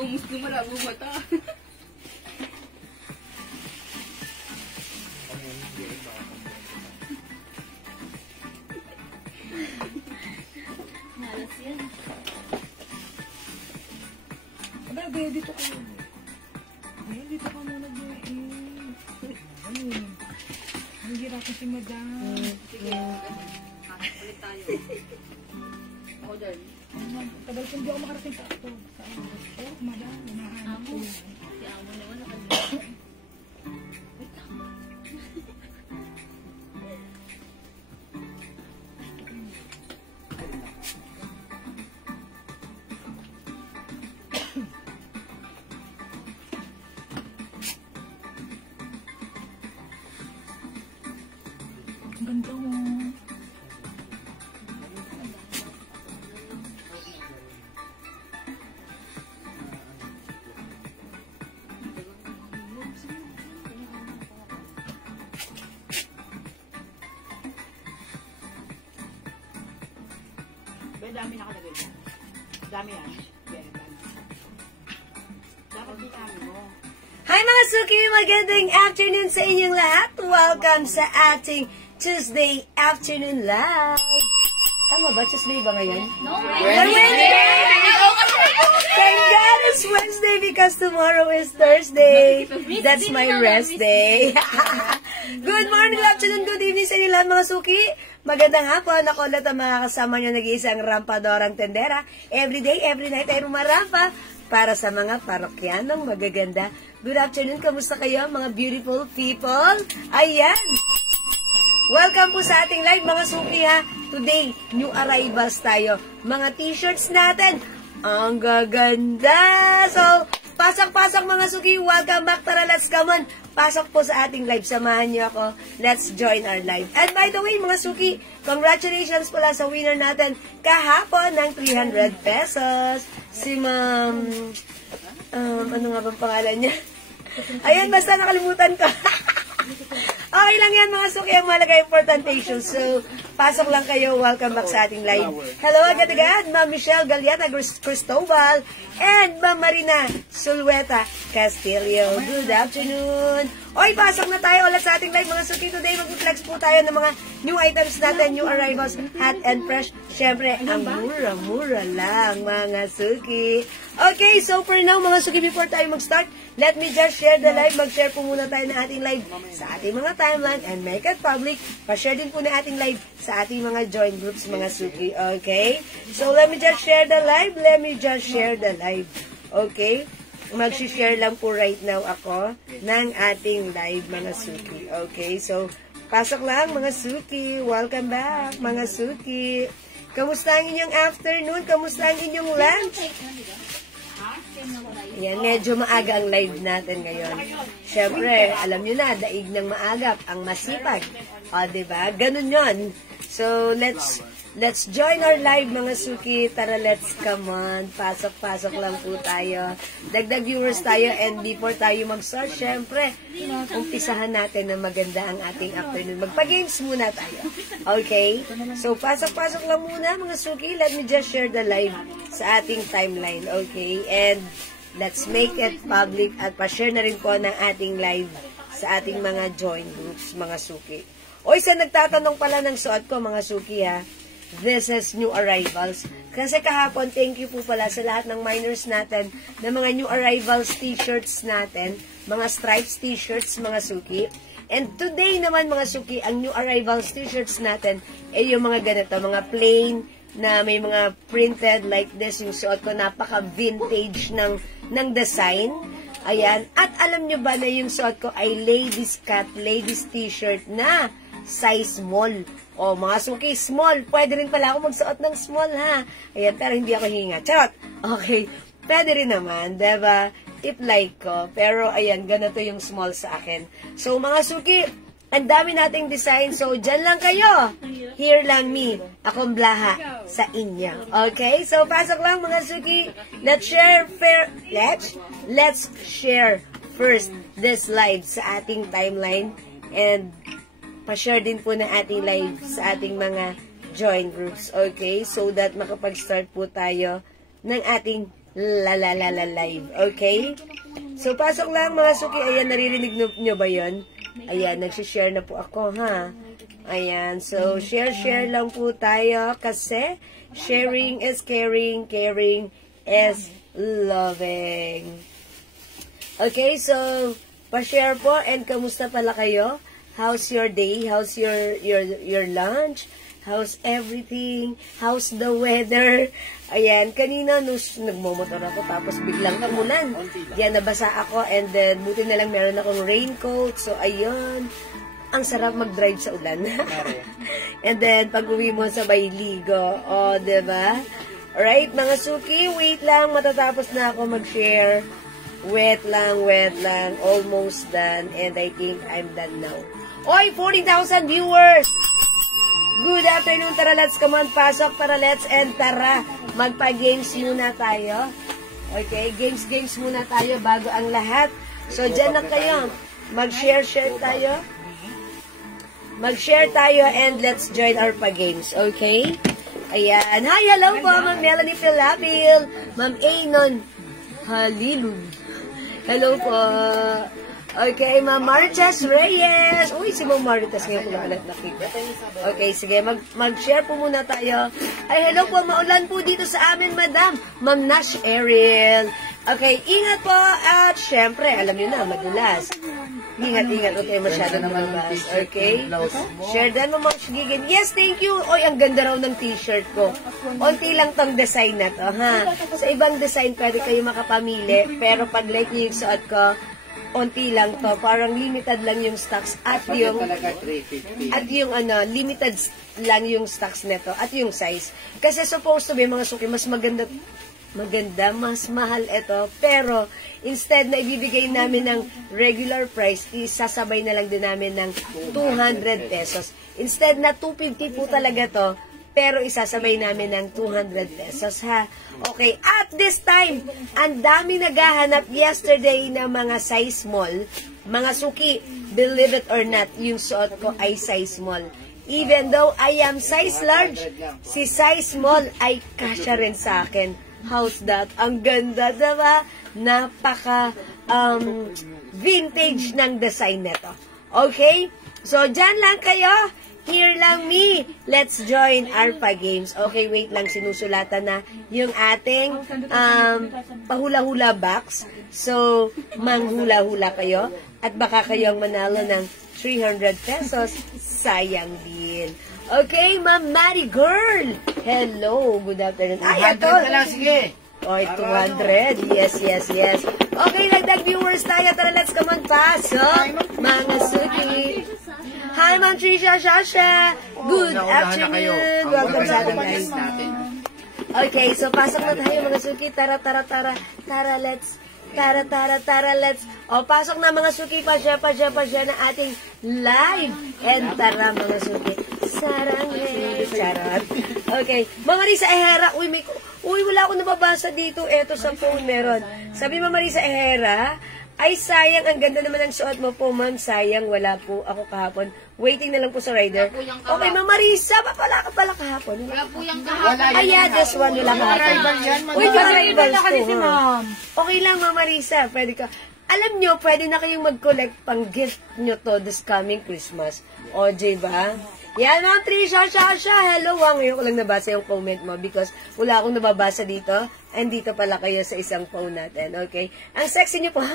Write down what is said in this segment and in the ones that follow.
Gusto mo lang mata. Malas yan. Aba, dito ka muna. Ayan, dito ka muna doon. Ayun. Nahihirapan si madam. Sige, ulit tayo. Ako dyan. Tagal kung di ako makarating sa ato. Oh, madam, umahanap ko yan. Si Amo naman nakalimutan. Ang ganda mo. Dami nakalagay dyan. Dami yan. Dapat di kami mo. Hi mga Suki! Magandang afternoon sa inyong lahat. Welcome sa ating Tuesday afternoon live. Tama ba? Tuesday ba ngayon? No, Wednesday! Thank God it's Wednesday because tomorrow is Thursday. That's my rest day. Good morning, good afternoon, good evening sa inyo lahat mga Suki. Magandang hapon. Ako ulit ang mga kasama nyo nag-iisang rampadorang tendera. Every day, every night ay rumarampa para sa mga parokyanong magaganda. Good afternoon. Kamusta kayo mga beautiful people? Ayan. Welcome po sa ating live mga Suki ha. Today, new arrivals tayo. Mga t-shirts natin. Ang gaganda. So, pasok-pasok mga Suki. Welcome back. Tara, let's come on. Pasok po sa ating live. Samahan niyo ako. Let's join our live. And by the way, mga Suki, congratulations pala sa winner natin kahapon ng 300 pesos. Si Ma'am... ano nga bang pangalan niya? Ayan, basta nakalimutan ko. Okay lang yan mga Suki. Ang malaga importantation. So, pasok lang kayo. Welcome back sa ating live. Hello agad-agad, Ma'am Michelle Galiata Cristobal and Ma'am Marina Sulweta Castillo. Good afternoon. Oy, pasok na tayo ulit sa ating live mga Suki. Today, mag-flex po tayo ng mga new items natin, new arrivals, hot and fresh. Siyempre, ang mura-mura lang mga Suki. Okay, so for now mga Suki, before tayo mag-start, let me just share the live. Mag-share po muna tayo ng ating live sa ating mga timeline and make it public. Pa-share din po na ating live sa ating mga join groups mga Suki. Okay? So, let me just share the live. Let me just share the live. Okay? Mag-share lang po right now ako ng ating live mga Suki. Okay? So, pasok lang mga Suki. Welcome back mga Suki. Kamusta ang inyong afternoon? Kamusta ang inyong lunch? Yan, medyo maaga ang live natin ngayon. Siyempre, alam nyo na, daig ng maagap, ang masipag. O, diba? Ganun yon. So, let's join our live, mga Suki. Tara, let's come on. Pasok-pasok lang po tayo. Dagdag viewers tayo, and before tayo mag-start, siyempre, umpisahan natin na maganda ang ating afternoon. Magpa-games muna tayo. Okay? So, pasok-pasok lang muna, mga Suki. Let me just share the live sa ating timeline. Okay? And let's make it public at pa-share na rin po ng ating live sa ating mga join groups, mga Suki. O, isa nagtatanong pala ng suot ko, mga Suki, ha? This is new arrivals. Kasi kahapon, thank you po pala sa lahat ng minors natin na mga new arrivals t-shirts natin, mga stripes t-shirts, mga Suki. And today naman, mga Suki, ang new arrivals t-shirts natin ay yung mga ganito, mga plain na may mga printed like this. Yung suot ko, napaka-vintage ng design. Ayan. At alam nyo ba na yung suot ko ay ladies cut, ladies t-shirt na size small. O, mga Suki, small. Pwede rin pala ako magsuot ng small, ha? Ayan, pero hindi ako hinga. Charot! Okay. Pwede rin naman, diba? Tip like ko. Pero, ayan, ganito yung small sa akin. So, mga Suki, ang dami nating design. So, dyan lang kayo. Here lang me. Akong blaha sa inyo. Okay? So, pasok lang, mga Suki. Let's share let's share first this live sa ating timeline. And, pa-share din po ng ating live sa ating mga join groups, okay? So that makapag-start po tayo ng ating live. Okay? So, pasok lang mga suki. Ayan, naririnig nyo ba yun? Ayan, nagsishare na po ako, ha? Ayan, so, share lang po tayo kasi sharing is caring, caring is loving. Okay, so, pa-share po, and kamusta pala kayo? How's your day? How's your lunch? How's everything? How's the weather? Ayan, kanina nagmumotor ako tapos biglang umulan. Yan, nabasa ako and then buti na lang meron akong raincoat. So, ayun. Ang sarap mag-drive sa ulan. And then, pag uwi mo sabay ligo. O, diba? Alright, mga suki, wait lang. Matatapos na ako mag-share. Wait lang. Almost done. And I think I'm done now. Oy, 40,000 viewers! Good afternoon, tara, let's come on, pasok, tara, let's, and tara, magpa-games muna tayo. Okay, games muna tayo bago ang lahat. So, dyan na kayo. Mag-share tayo. Mag-share tayo and let's join our pa-games, okay? Ayan. Hi, hello po, Ma'am Melanie Pilapil. Ma'am Ainon Halilun. Hello po. Okay, Ma'am Marites Reyes. Uy, si Ma'am Marites ngayon ko lang alat nakita. Okay, sige, mag-share po muna tayo. Ay, hello po, maulan po dito sa amin, Madam. Ma'am Nash Ariel. Okay, ingat po at syempre, alam niyo na, madulas. Ingat, huwag kayo masyado na magbas. Okay? Share din mo, Ma'am Shigigin. Yes, thank you. Oy, ang ganda raw ng t-shirt ko. Unti lang tong design na to, ha? Sa ibang design, pwede kayo makapamili. Pero pag like niyo yung suot ko, unti lang to. Parang limited lang yung stocks at yung limited lang yung stocks nito at yung size. Kasi supposed to be, mga suki, mas maganda, mas mahal ito. Pero, instead na ibibigay namin ng regular price, isasabay na lang din namin ng 200 pesos. Instead na 250 po talaga to, pero isasabay namin ng 200 pesos, ha? Okay, at this time, ang dami naghahanap yesterday na mga size small. Mga suki, believe it or not, yung suot ko ay size small. Even though I am size large, si size small ay kasya rin sa akin. How's that? Ang ganda, diba? Napaka vintage ng design nito. Okay? So, dyan lang kayo. Here lang me. Let's join our pa-games. Okay, wait lang. Sinusulatan na yung ating pahula-hula box. So, manghula-hula kayo. At baka kayong manalo ng 300 pesos. Sayang din. Okay, Ma'am Mary Girl. Hello, good afternoon. Ay, ito. Sige. Oy, 200. Yes. Okay, nagdag viewers tayo. Tara, let's come on, pasok. Mga suki. Hi, Ma'am Trisha Shasha. Good afternoon. Welcome sa ating guys. Okay, so pasok na tayo, mga suki. Tara, let's. Let's. O, pasok na, mga suki. Pasya na ating live. And tara, mga suki. Saranghe. Charot. Okay. Mama Marisa Ehera. Uy, wala akong nababasa dito. Eto sa phone meron. Sabi Mama Marisa Ehera, ay sayang, ang ganda naman ang suot mo po, ma'am. Sayang, wala po ako kahapon. Waiting na lang po sa rider. Okay, Mama Marisa, wala ka pala kahapon. Wala po yung kahapon. Ay, yeah, this one, wala kahapon. Uy, arrivals po, ha? Okay lang, Mama Marisa. Pwede ka. Alam nyo, pwede na kayong mag-collect pang gift nyo to this coming Christmas. O, diba? Yan, Ma'am Trisha, hello. Ngayon ko lang nabasa yung comment mo because wala akong nababasa dito. Andito pala kayo sa isang phone natin, okay? Ang sexy niyo po,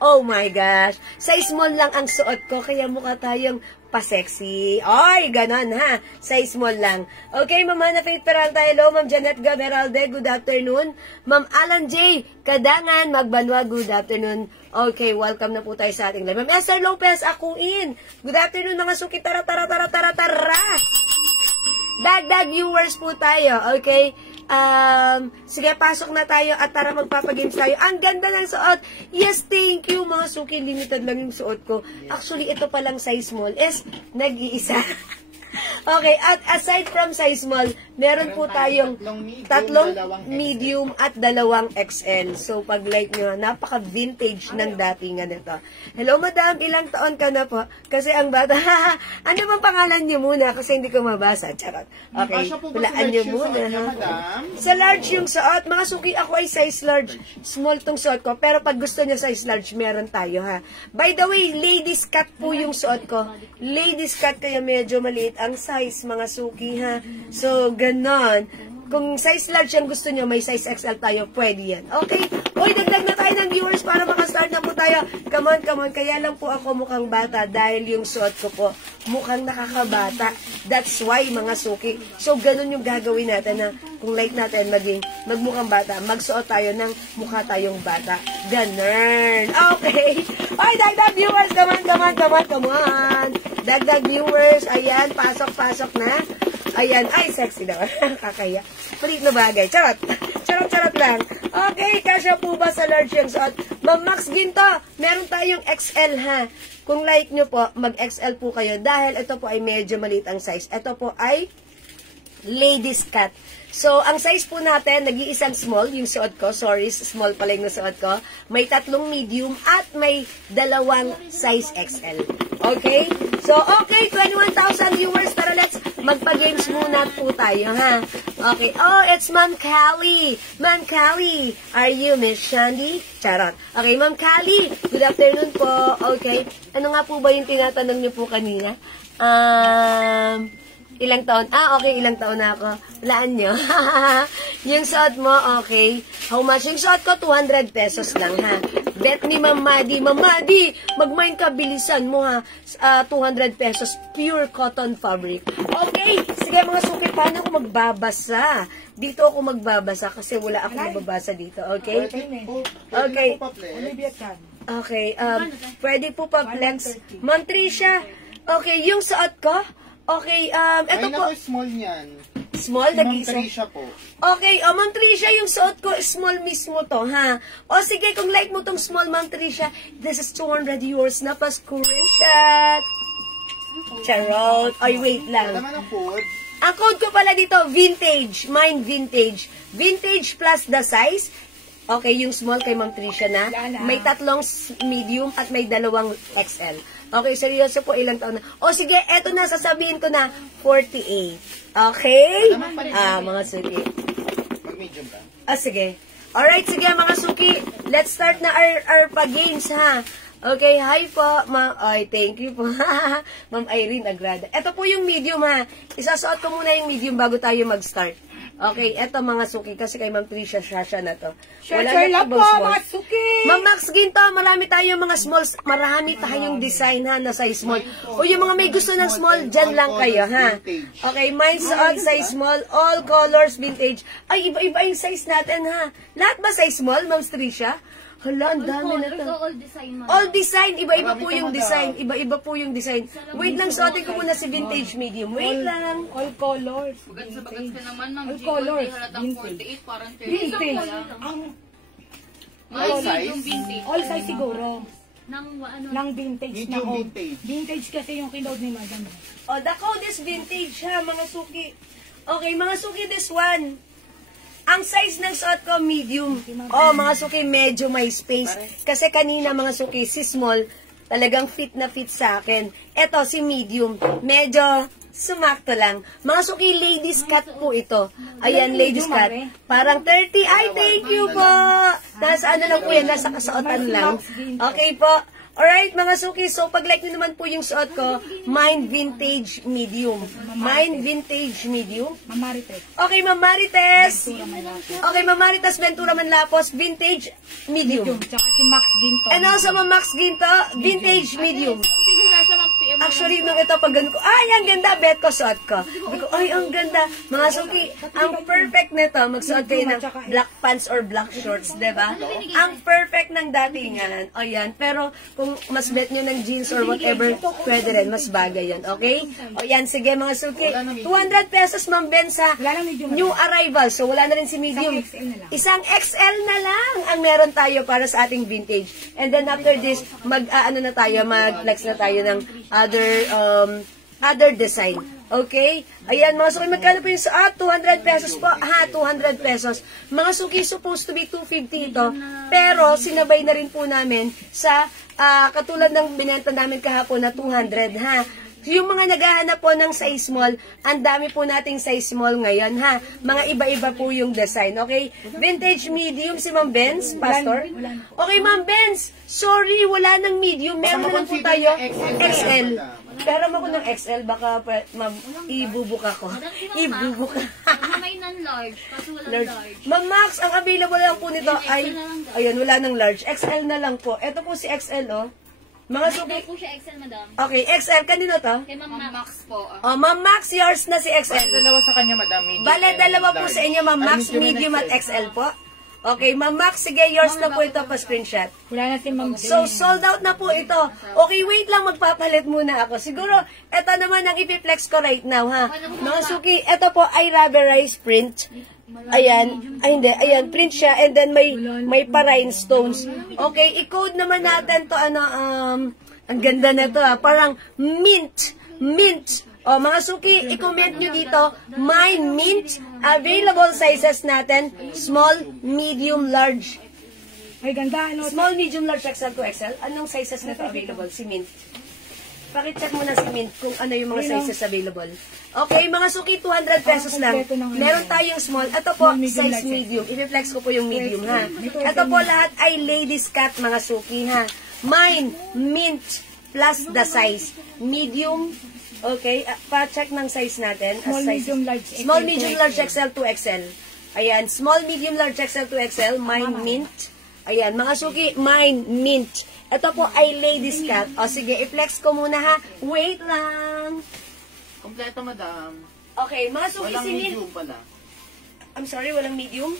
oh my gosh. Size small lang ang suot ko, kaya mukha tayong pa-sexy. Ay, ganon, ha? Size small lang. Okay, Ma'am Hana Faith Peralta, hello. Ma'am Janet Gaberalde, good afternoon. Ma'am Alan J. Kadangan, Magbanwa, good afternoon. Okay, welcome na po tayo sa ating live. Ma'am Esther Lopez, Akuin. Good afternoon, mga suki. Tara. Dagdag viewers po tayo, okay? Sige, pasok na tayo at tara magpapagames tayo. Ang ganda ng suot. Yes, thank you, mga suki. Limited lang yung suot ko. Actually, ito palang size small is nag-iisa. Okay, at aside from size small, meron po tayong tatlong medium at dalawang XL. So, pag like nyo, napaka-vintage ng datingan nito. Hello, madam. Ilang taon ka na po? Kasi ang bata, ano bang pangalan niyo muna? Kasi hindi ko mabasa. Charot. Okay, hulaan niyo muna. Sa large yung suot. Mga suki, ako ay size large. Small tong suot ko. Pero pag gusto niya size large, meron tayo, ha. By the way, ladies cut po yung suot ko. Ladies cut, kaya medyo maliit ang size, mga suki, ha. So, ganon. Kung size large ang gusto nyo, may size XL tayo, pwede yan. Okay? Uy, dagdag na tayo ng viewers para makastart na po tayo. Come on, come on. Kaya lang po ako mukhang bata dahil yung suot ko po mukhang nakakabata. That's why, mga suki. So, ganun yung gagawin natin na kung like natin magmukhang bata, magsuot tayo ng mukha tayong bata. Ganun. Okay. Ay, dagdag viewers. Come on, come on, come on, come on. Dagdag viewers. Ayan, pasok-pasok na. Ayan, ay, sexy daw. Kakaya. Palit na bagay. Charot. Charot-charot lang. Okay, kasya po ba sa large yung suot? Ma'am Max Ginto, meron tayong XL, ha. Kung like nyo po, mag-XL po kayo dahil ito po ay medyo maliit ang size. Ito po ay ladies cut. So, ang size po natin, nag-iisang small, yung suot ko. Sorry, small pala yung suot ko. May tatlong medium at may dalawang size XL. Okay? So, okay, 21,000 viewers. Tara, let's magpa-games muna po tayo, ha? Okay. Oh, it's Ma'am Callie. Ma'am Callie, are you Miss Shandy? Charot. Okay, Ma'am Callie, good afternoon po. Okay. Ano nga po ba yung tinatanong niyo po kanina? Ilang taon? Okay, ilang taon na ako. Walaan nyo. Yung suot mo, okay. How much? Yung suot ko, 200 pesos lang, ha. Bet ni Ma'am Madi. Ma'am Madi, mag-mind ka, bilisan mo, ha. 200 pesos, pure cotton fabric. Okay, sige mga suki, paano ako magbabasa? Dito ako magbabasa kasi wala akong magbabasa dito, okay? Okay. Okay, pwede po pa-flex. Ma'am Tricia, okay, yung suot ko, okay, ito po. Ay, small niyan. Small, nag-isa. Ma'am Tricia po. Okay, Ma'am Tricia, yung suot ko, small mismo to, ha? O, sige, kung like mo tong small, Ma'am Tricia, this is 200 yours na pa screenshot. Charot. Ay, wait lang. Tama ng code. Ang code ko pala dito, vintage. Mine, vintage. Vintage plus the size. Okay, yung small kay Ma'am Tricia na. May tatlong medium at may dalawang XL. Okay, seryoso po, ilang taon na. O sige, eto na, sasabihin ko na, 48. Okay? Mga suki. Mag-medium ka. Sige. Alright, sige mga suki. Let's start na our pa-games, ha? Okay, hi po, ma'am. Ay, thank you po. Ma'am Irene Agrada. Ito po yung medium, ha? Isasuot ko muna yung medium bago tayo mag-start. Okay, eto mga suki, kasi kay Ma'am Tricia, Shasha na to. Share lang po, mga suki. Ma'am Max Ginto, marami tayong mga smalls, marami tayong design, ha, na size small. O yung mga may gusto ng small, dyan lang kayo, ha. Okay, mine's on size small, all colors, vintage. Ay, iba-iba yung size natin, ha. Lahat ba size small, Ma'am Tricia? Hala, ang dami na to. All design, ma'am. All design, iba-iba po yung design. Iba-iba po yung design. Wait lang, suotin ko muna si vintage medium. Wait lang. All colors. Bagat sa bagat ka naman, ma'am. All colors. Halatang 48, parang 30. Vintage. Ang All size? medium vintage. all size siguro. Ng vintage na Medium code. vintage. Vintage kasi yung kinode ni Madam. Oh, the code is vintage, ha, mga suki. Okay, mga suki, this one. Ang size ng suot ko, medium. Oh, mga suki, medyo may space. Kasi kanina, mga suki, si small, talagang fit na fit sa akin. Eto, si medium, medyo sumakto lang. Mga suki, ladies cut po ito. Ayan, ladies cut. Parang 30. Ay, thank you po. Nasa ano lang po yan, nasa kasuotan lang. Okay po. Alright, mga suki. So, pag like nyo naman po yung suot ko, mine vintage medium. Mine vintage medium. Ma'am Marites. Okay, Ma'am Marites. Okay, Ma'am Marites Ventura Manlapos, vintage medium. Tsaka si Max Ginto. And also, Ma'am Max Ginto, vintage medium. Hindi ko na siya mag-PM. Actually, nung ito, pag ganun ko, ay, ang ganda, bet ko, suot ko. Sabi ko, ay, ang ganda. Mga suki, ang perfect nito, magsuot kayo ng black pants or black shorts, diba? Ang perfect ng datingan. O yan, pero kung mas bet nyo ng jeans or whatever, pwede rin, mas bagay yan, okay? O yan, sige mga suki. 200 pesos, Ma'am Ben, sa new arrival. So, wala na rin si medium. Isang XL na lang ang meron tayo para sa ating vintage. And then after this, mag-flex na tayo ng other design. Okay? Ayan, mga suki, magkano po yung suot? 200 pesos po. Ha, 200 pesos. Mga suki, supposed to be 250 ito. Pero, sinabay na rin po namin sa katulad ng binenta namin kahapon na 200, ha? Yung mga naghahanap po ng size small, ang dami po nating size small ngayon, ha? Mga iba-iba po yung design, okay? Vintage medium si Ma'am Benz, Pastor. Okay, Ma'am Benz, sorry, wala ng medium. Meron na lang po tayo XL. Pero ako ng XL, baka ibubuka ko. Ibubuka. May non-large, kasi walang Large. large. Ma'am Max, ang available lang po nito ay, ayun, wala ng large. XL na lang po. Ito po si XL, oh. Mga Ito suki. po siya XL, madam. Okay, XL. Kanino to? Kay Ma'am Ma'am Max. Max po. Oh, Ma'am Max, yours na si XL. Dalawa sa kanya, madam. Medium Bale, and dalawa po large. sa inyo, Ma'am Max, Medium and medium at XL. XL po. Okay, Ma'am Max, sige, yours na po ito pa screenshot. Wala na si Ma'am So, sold out na po ito. Okay, wait lang, magpapalit muna ako. Siguro, ito naman ang ipiplex ko right now, ha? Mga suki, ito po ay rubberized print. Ayan, ay hindi, ayan, print siya, and then may pa rhinestones. Okay, i-code naman natin to, ang ganda na to, ha? Parang mint. O, mga suki, i-comment nyo dito, mine mint, available sizes natin, small, medium, large. Ay, ganda, ano? Small, medium, large, XL to XL. Anong sizes na ito available? Si mint. Pakicheck muna si mint kung ano yung mga sizes available. Okay, mga suki, 200 pesos lang. Meron tayong small. Ito po, size medium. I-reflex ko po yung medium, ha. Ito po lahat ay ladies cut, mga suki, ha. Mine, mint, plus the size. Medium, okay, pa-check ng size natin. Small, medium, large, Small, XL, medium, 2XL. large, XL, 2XL. Ayan, small, medium, large, XL, 2XL. Mine, mint. Ayan, mga suki, mine, mint. Ito po ay ladies cut. O sige, i-flex ko muna, ha. Wait lang. Kompleto, madam. Okay, mga suki, Walang si mint. medium pala. I'm sorry, walang medium.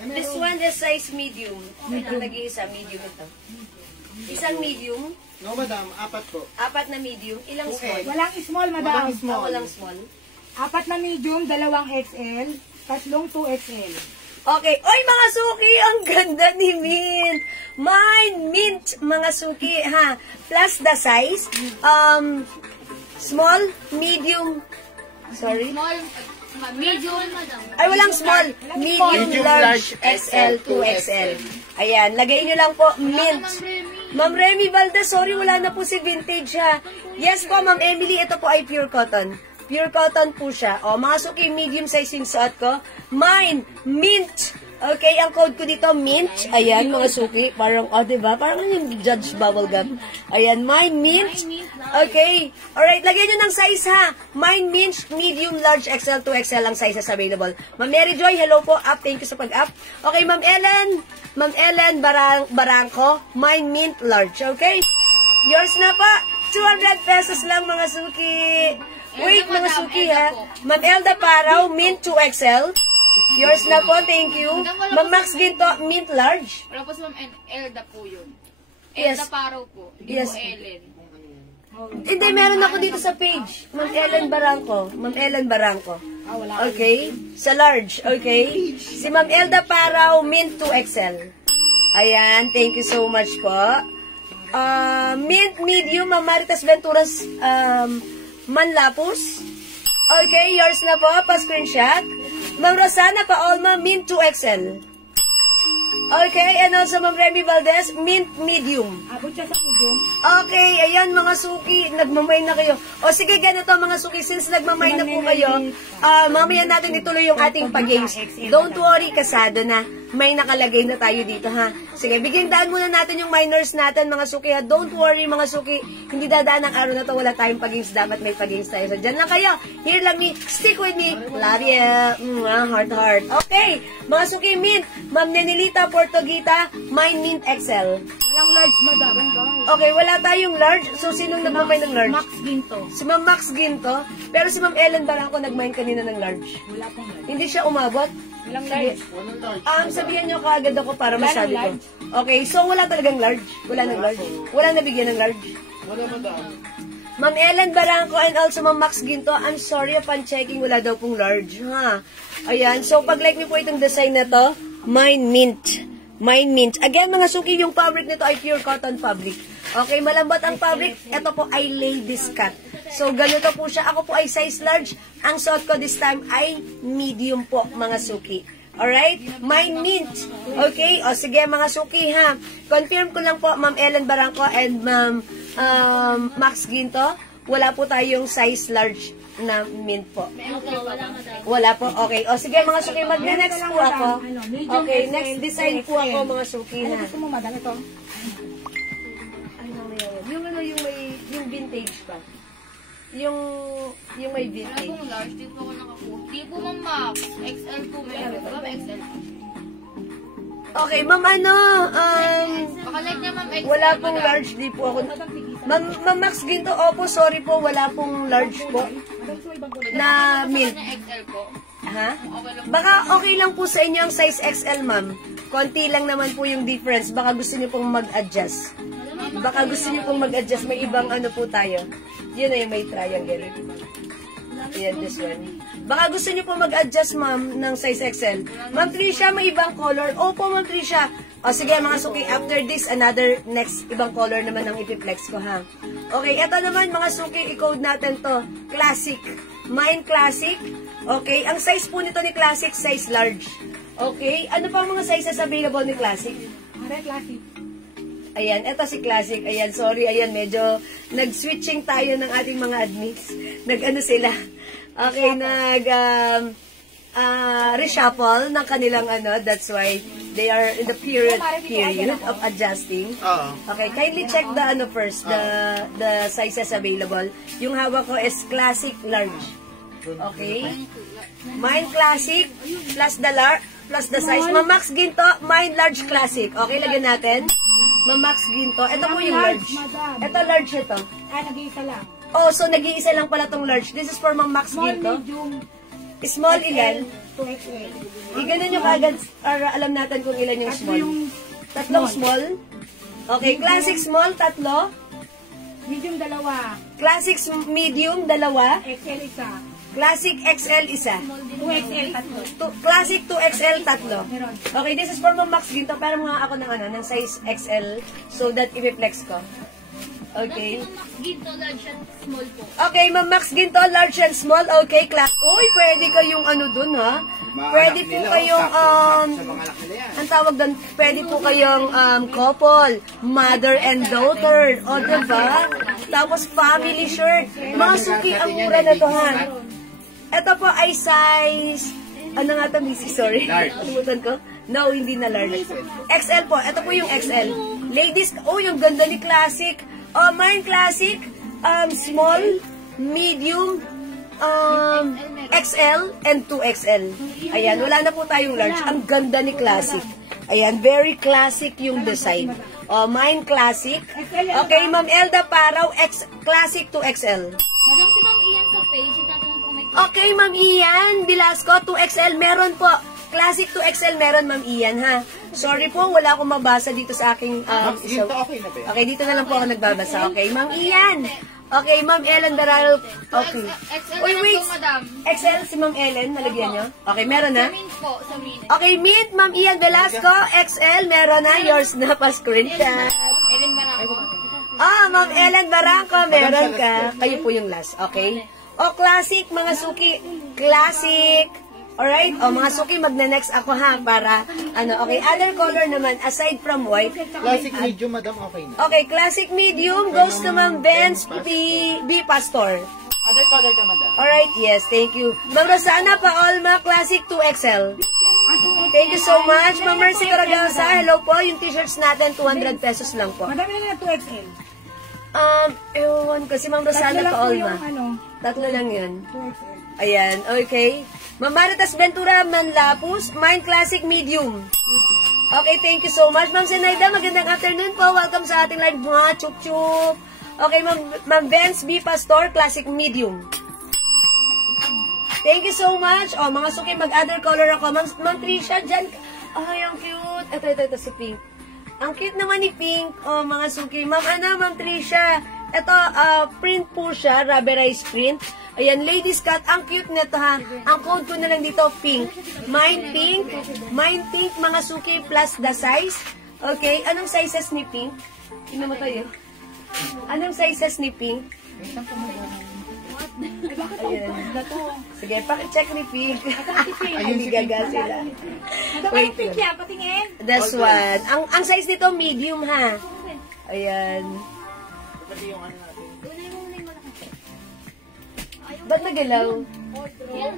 This one is size medium. Okay, nalagay isa, medium ito. Isang medium, No, madam. Apat po. 4 na medium, ilang small? Walang small, madam. Walang small. Walang small. 4 na medium, 2 XL, 3 2XL. Okay. Oy, mga suki, ang ganda ni Mint. Mine, Mint, mga suki, ha. Plus the size. Small, medium, sorry. Small, medium, madam. Ay, walang small. Medium, large, XL, 2XL. Ayan, lagay nyo lang po, Mint. Ma'am Remy Valdez, sorry, wala na po si vintage, ha. Yes po, Ma'am Emily, ito po ay pure cotton. Pure cotton po siya. O, mga suki, medium size yung suot ko. Mine, mint. Okay, ang code ko dito, mint. Ayan, mga suki. Parang, diba? Parang yung Judge Bubblegum. Ayan, mine, mint. Okay. Alright, lagyan nyo ng size, ha. Mine, mint, medium, large, XL, 2XL ang sizes available. Ma'am Mary Joy, hello po. Up, thank you sa pag-up. Okay, Ma'am Ellen. Ma'am Ellen, Barangko. Mine, mint, large. Okay? Yours na pa. 200 pesos lang, mga suki. Wait, mga suki, ha. Ma'am Elda Paraw, mint 2XL. Yours na po, thank you. Ma'am Max Ginto, mint large. Wala po si Ma'am Elda po yun. Yes. Elda Paro po. Hindi Yes. po Ellen. Hindi, meron ako dito sa page. Ma'am Ellen Barangko. Ma'am Ellen Barangko. Okay? Sa large, okay? Si Ma'am Elda Paraw, mint 2XL. Ayan, thank you so much po. Mint medium, Ma'am Maritas Venturas, Manlapus. Okay, yours na po, pa-screenshot. Ma'am Rosana Paolma, mint 2XL. Okay, and also Ma'am Remy Valdez, mint medium. Abot siya sa medium. Okay, ayan mga suki, nagmamay na kayo. O sige, ganito mga suki, since nagmamay na po kayo, mamaya natin ituloy yung ating pag-games. Don't worry, kasado na. May nakalagay na tayo dito, ha. Sige, bigyan daan muna natin yung minors natin, mga suki, ha. Don't worry, mga suki. Hindi dadaan ang araw na to, wala tayong pag-games. Dapat may pag-games tayo. So, dyan lang kayo. Here lang me. Stick with me. Love ya. Heart. Okay, mga suki, mint. Ma'am Nenilita Portogita, mine mint XL. Walang large, madam. Okay, wala tayong large. So, sinong nagmamay ng large? Max Ginto. Si Ma'am Max Ginto. Pero si Ma'am Ellen Barangko nagmine kanina ng large. Wala pong large. Hindi siya umabot. Walang large. Walang large. Sabihan nyo kaagad ako para Wala masabi ng ko. Okay, so wala talagang large. Wala ng large. Wala nabigyan ng large. Wala, madam. Ma'am Ellen Barangko and also Ma'am Max Ginto, I'm sorry upon checking, wala daw pong large. Ha? Ayan, so pag like nyo po itong design na to, mine mint. Mine mint. Again, mga suki, yung fabric nito ay pure cotton fabric. Okay, malambot ang fabric. Ito po ay ladies cut. So, ganito po siya. Ako po ay size large. Ang suot ko this time ay medium po, mga suki. Alright? Mine mint. Okay? O, sige, mga suki, ha? Confirm ko lang po, Ma'am Ellen Barangco and Ma'am Max Ginto. Wala po tayong size large na mint po. Okay, wala madam. Wala po? Okay. O, sige, mga suki, mag-next po ako. Okay, next design po ako, mga suki, Ano ha? gusto mo, madam? Ito? Ay, mamaya yan. Yung ano, yung vintage pa. Yung may Wala vintage. pong large, di po ako nakakuha. Di po ma'am Max, XL po meron. Ma'am XL. Okay, ma'am, ano, Baka like na ma'am XL. wala pong madam. large, di po ako. Ma'am Max Ginto, opo, sorry po, wala pong large po na mint. Na XL po. Ha? Okay lang. Baka okay lang po sa inyo ang size XL, ma'am. Konti lang naman po yung difference. Baka gusto niyo pong mag-adjust. Baka gusto niyo pong mag-adjust. May ibang ano po tayo. Yun na yung may triangle. Ayan, this one. Baka gusto niyo po mag-adjust, ma'am, ng size XL. Ma'am Tricia, may ibang color. Opo, Ma'am Tricia. O sige, mga suki, after this, another next ibang color naman ang ipiplex ko, ha? Okay, eto naman, mga suki, i-code natin to. Classic. Mine Classic. Okay, ang size po nito ni Classic, size large. Okay, ano pa ang mga sizes available ni Classic? Are, classic. Ayan, eto si Classic. Ayan, sorry, ayan, medyo nag-switching tayo ng ating mga admins. Nag-ano sila? Okay, reshuffle ng kanilang ano, that's why they are in the period of adjusting. Oo. Okay, kindly check the ano first, the sizes available. Yung hawak ko is Classic large. Okay? Mine Classic plus the size. Ma'am Max Ginto, mine large Classic. Okay, lagyan natin. Ma'am Max Ginto. Ito po yung large. Ito large ito. Ay, nag-iisa lang. Oh, so nag-iisa lang pala tong large. This is for Ma'am Max Small, Ginto. medium, Small ilan? 2XL. Iganon yung agad para alam natin kung ilan yung At small. yung Tatlong small. Okay, Classic small, tatlo. medium, dalawa. Classic medium, dalawa. XL, isa. Classic XL, isa. 2XL, tatlo. Classic 2XL, tatlo. Meron. Okay, this is for Ma'am Max Ginto. Pero mga ako ng size XL so that i-flex ko. Okay. Ma'am Max Ginto, large and small po. Okay, Ma'am Max Ginto, large and small. Okay, class. Uy, pwede kayong ano dun, ha? Pwede po kayong, ang tawag doon, pwede po kayong couple, mother and daughter. O, diba? Tapos family shirt. Mga suki, ang mura na to, ha? Ito po ay size, ano nga ito, Missy? Sorry. Kalimutan ko. No, hindi na large. XL po. Ito po yung XL. Ladies, oh, yung ganda ni Classic. Oh, mine Classic, small, medium, XL, and 2XL. Ayan, wala na po tayong large. Ang ganda ni Classic. Ayan, very classic yung design. Oh, mine Classic. Okay, Ma'am Elda Paraw, Classic 2XL. Madam, si Ma'am Ian sa page, itatanong po may Okay, Ma'am Ian, Velasco, 2XL, meron po. Classic 2XL, meron, Ma'am Ian, ha? Sorry po, wala akong mabasa dito sa aking... Ginto, okay na ba yan? Okay, dito na lang po ako nagbabasa. Okay, Ma'am Ian. Okay, Ma'am Ellen Daral. Okay. XL Uy, na wait. po, madam. XL si Ma'am Ellen, nalagyan nyo? Okay, meron na? Sa mint po, sa mint. Okay, meet Ma'am Ian Velasco, XL, meron na. Yours na, pa-screenshot. Ellen Barangco. Ma'am Ellen Barangco, meron ka. Kayo po yung last, okay? O, classic, mga suki. Classic. Alright? O, mga suki, magna-next ako ha, para, okay. Other color naman, aside from white. Classic medium, madam, okay na. Okay, classic medium goes to Ma'am Benz B. Pastor. Other color ka, madam. Alright, yes, thank you. Ma'am Rosana Paolma, classic 2XL. Thank you so much. Ma'am Mercy Caragasa, hello po. Yung t-shirts natin, 200 pesos lang po. Madami na 2XL. Ewan ko, si Ma'am Rosana Paolma. Tatlo lang yun. 2XL. Ayan, okay. Ma'am Maritas Ventura Manlapus, mine classic medium. Okay, thank you so much. Ma'am Zenaida, magandang afternoon po. Welcome sa ating live mga chup-chup. Okay, Ma'am Benz B. Pastor, classic medium. Thank you so much. O, mga suki, mag-other color ako. Ma'am Tricia, dyan. Ay, ang cute. Ito, si Pink. Ang cute naman ni Pink. O, mga suki. Ma'am Tricia. Ito, print po siya, rubberized print. Ayan, ladies cut. Ang cute nito, ha. Ang code ko na lang dito, pink. Mine pink. Mine pink, mga suki, plus the size. Okay, anong sizes ni Pink? Tingnan mo tayo. Anong sizes ni Pink? Ay, bakit ako Ayan. na to? Sige, pakicheck ni Pink. Ayun si Gaga sila. Madam, Wait yung pink lang. yan, patingin. This one. Ang size nito, medium ha. Ayan. Pati yung ano natin. Unay mo malaki. Ba't nagalaw? Yan.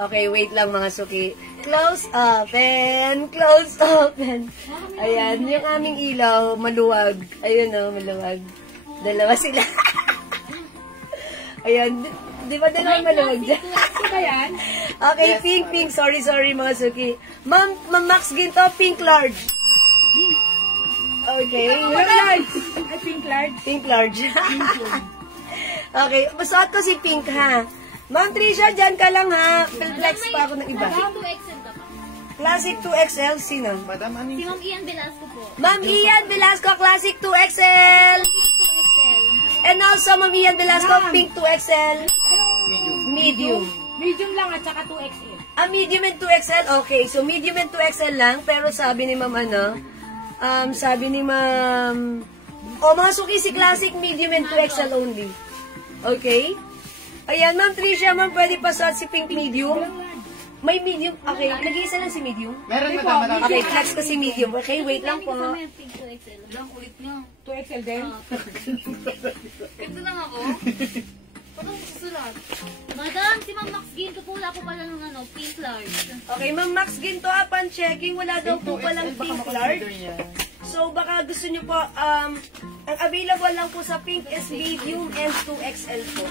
Okay, wait lang mga suki. Close open, close open. Ayan, yung aming ilaw, maluwag. Ayun o, maluwag. Dalawa sila. Ayan, di ba dalawa maluwag dyan? Ito ba yan? Okay, pink. Sorry mga suki. Ma'am Max Ginto, pink large. Okay. Large. Ay, pink large. Pink large. Okay, masuot ko si pink ha. Ma'am Trisha, dyan ka lang ha. Flex pa ako ng iba. Classic 2XL ka pa. Classic 2XL, sino? Madam, ano Si yung... Ma'am Ian Velasco po. Ma'am Ian Velasco, Classic 2XL. 2XL. And also, Ma'am Ian Velasco, Pink 2XL. Medium. Medium. Medium lang at saka 2XL. Medium and 2XL, okay. So, medium and 2XL lang. Pero sabi ni Ma'am sabi ni Ma'am, mga suki si Classic, medium and 2XL only. Okay? Ayan, Ma'am Tricia, Ma'am, pwede pa sa si Pink medium? May medium. Okay, nag-iisa lang si medium. Meron, madam, madam. Okay, flex ko si medium. Okay, wait lang po. Sa may pink 2XL. Ang kulit niyo. 2XL din? Ito lang ako. Paano susulat? Madam, si Ma'am Max Ginto po, wala po pala ng pink large. Okay, Ma'am Max Ginto, upon checking, wala daw po palang pink large. So, baka gusto nyo po, ang available lang po sa pink is medium and 2XL po.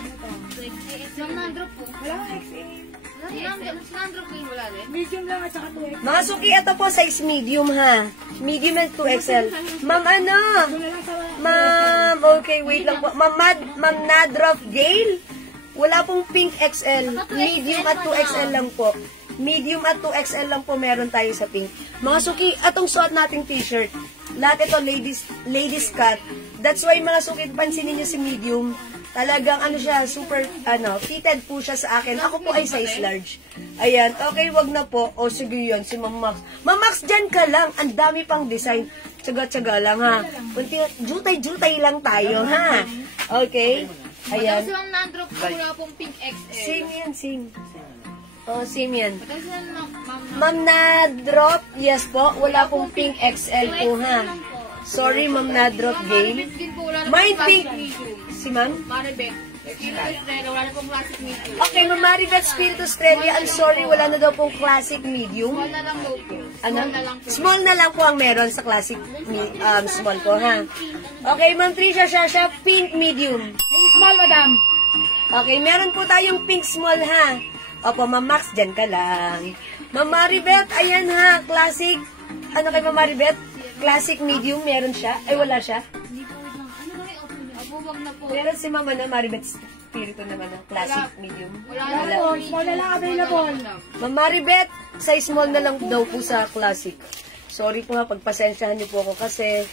2XL. Ma'am Nandro po. Wala kang XL. Sinandro ko yung wala rin. Medium lang at saka 2XL. Mga suki, ito po size medium ha. Medium and 2XL. Ma'am, ano? Doon na lang sa... Ma'am, okay, wait lang po. Ma'am Nadroff Gale, wala pong pink XL. Medium at 2XL lang po. Medium at 2XL lang po meron tayo sa pink. Mga suki, atong suot nating t-shirt. Lahat ito ladies cut. That's why mga suki, pansinin niyo si medium. Talagang ano siya, super, fitted po siya sa akin. Ako po ay size large. Ayan, okay, wag na po. O sige yun, si Ma'am Max. Ma'am Max, dyan ka lang. Ang dami pang design. Tsaga-tsaga lang ha. Kunti, jutay-jutay lang tayo ha. Okay? Ayan. Ayan. Si Ma'am Nandro po, wala pong pink XL. Same yan, same. Oh, same yan. Ito si Ma'am Ma'am Nadrop, yes po, wala pong pink XL po ha. Sorry, Ma'am Nadrop Gale. Skin po, wala na Mine pong pink. classic medium. Si Ma'am? Maribet. Skin po Estrella, wala na pong classic medium. Okay, Ma'am Maribeth Spiritu Estrella, I'm sorry, wala na daw pong classic medium. Small na lang daw po. Ano? Small na lang po. Small na lang po ang meron sa classic small po ha. Okay, Ma'am Trisha Shasha, pink medium. May small, madam. Okay, meron po tayong pink small ha. Opo, Ma'am Max, dyan ka lang. Ma'am Maribeth, ayan ha, classic. Ano kay Ma'am Maribeth? Classic medium, meron siya? Ay, wala siya? Apo, wag na po. Meron si Ma'am Maribeth Spirito naman ng classic medium. Wala Wala na po, small na lang available. Ma'am Maribeth, size small na lang daw po sa classic. Sorry po ha, pagpasensyahan niyo po ako kasi,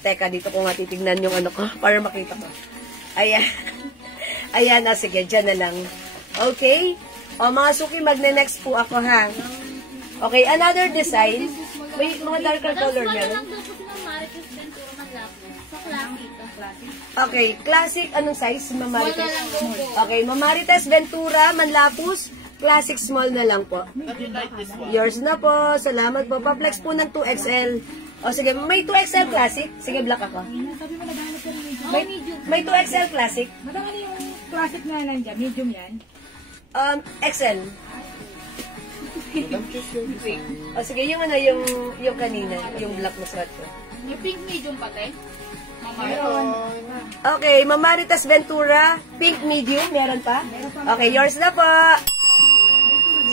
teka, dito ko nga titignan yung ano ko para makita ko. Ayan. Ayan na, sige, dyan na lang. Okay? O, mga suki, magne-next po ako ha. Okay, another design. May mga darker color Madam, meron. lang daw po si Ma'am Maricruz Ventura Manlapo. Sa classic. Okay, classic, anong size? Ma'am Small na Marites? lang daw po. Okay, Ma'am Marites Ventura, Manlapus, classic small na lang po. Yours na po. Salamat po. Pa-flex po ng 2XL. O sige, may 2XL classic. Sige, black ako. Sabi mo, naghanap ka ng medium. May 2XL classic. Madam, ano yung classic na nandiyan? Medium yan? XL. Madam, choose your design. O sige, yung ano, yung kanina, yung black na suot ko. Yung pink medium pati. Meron. Okay, Ma'am Marites Ventura, pink medium, meron pa? Okay, yours na po.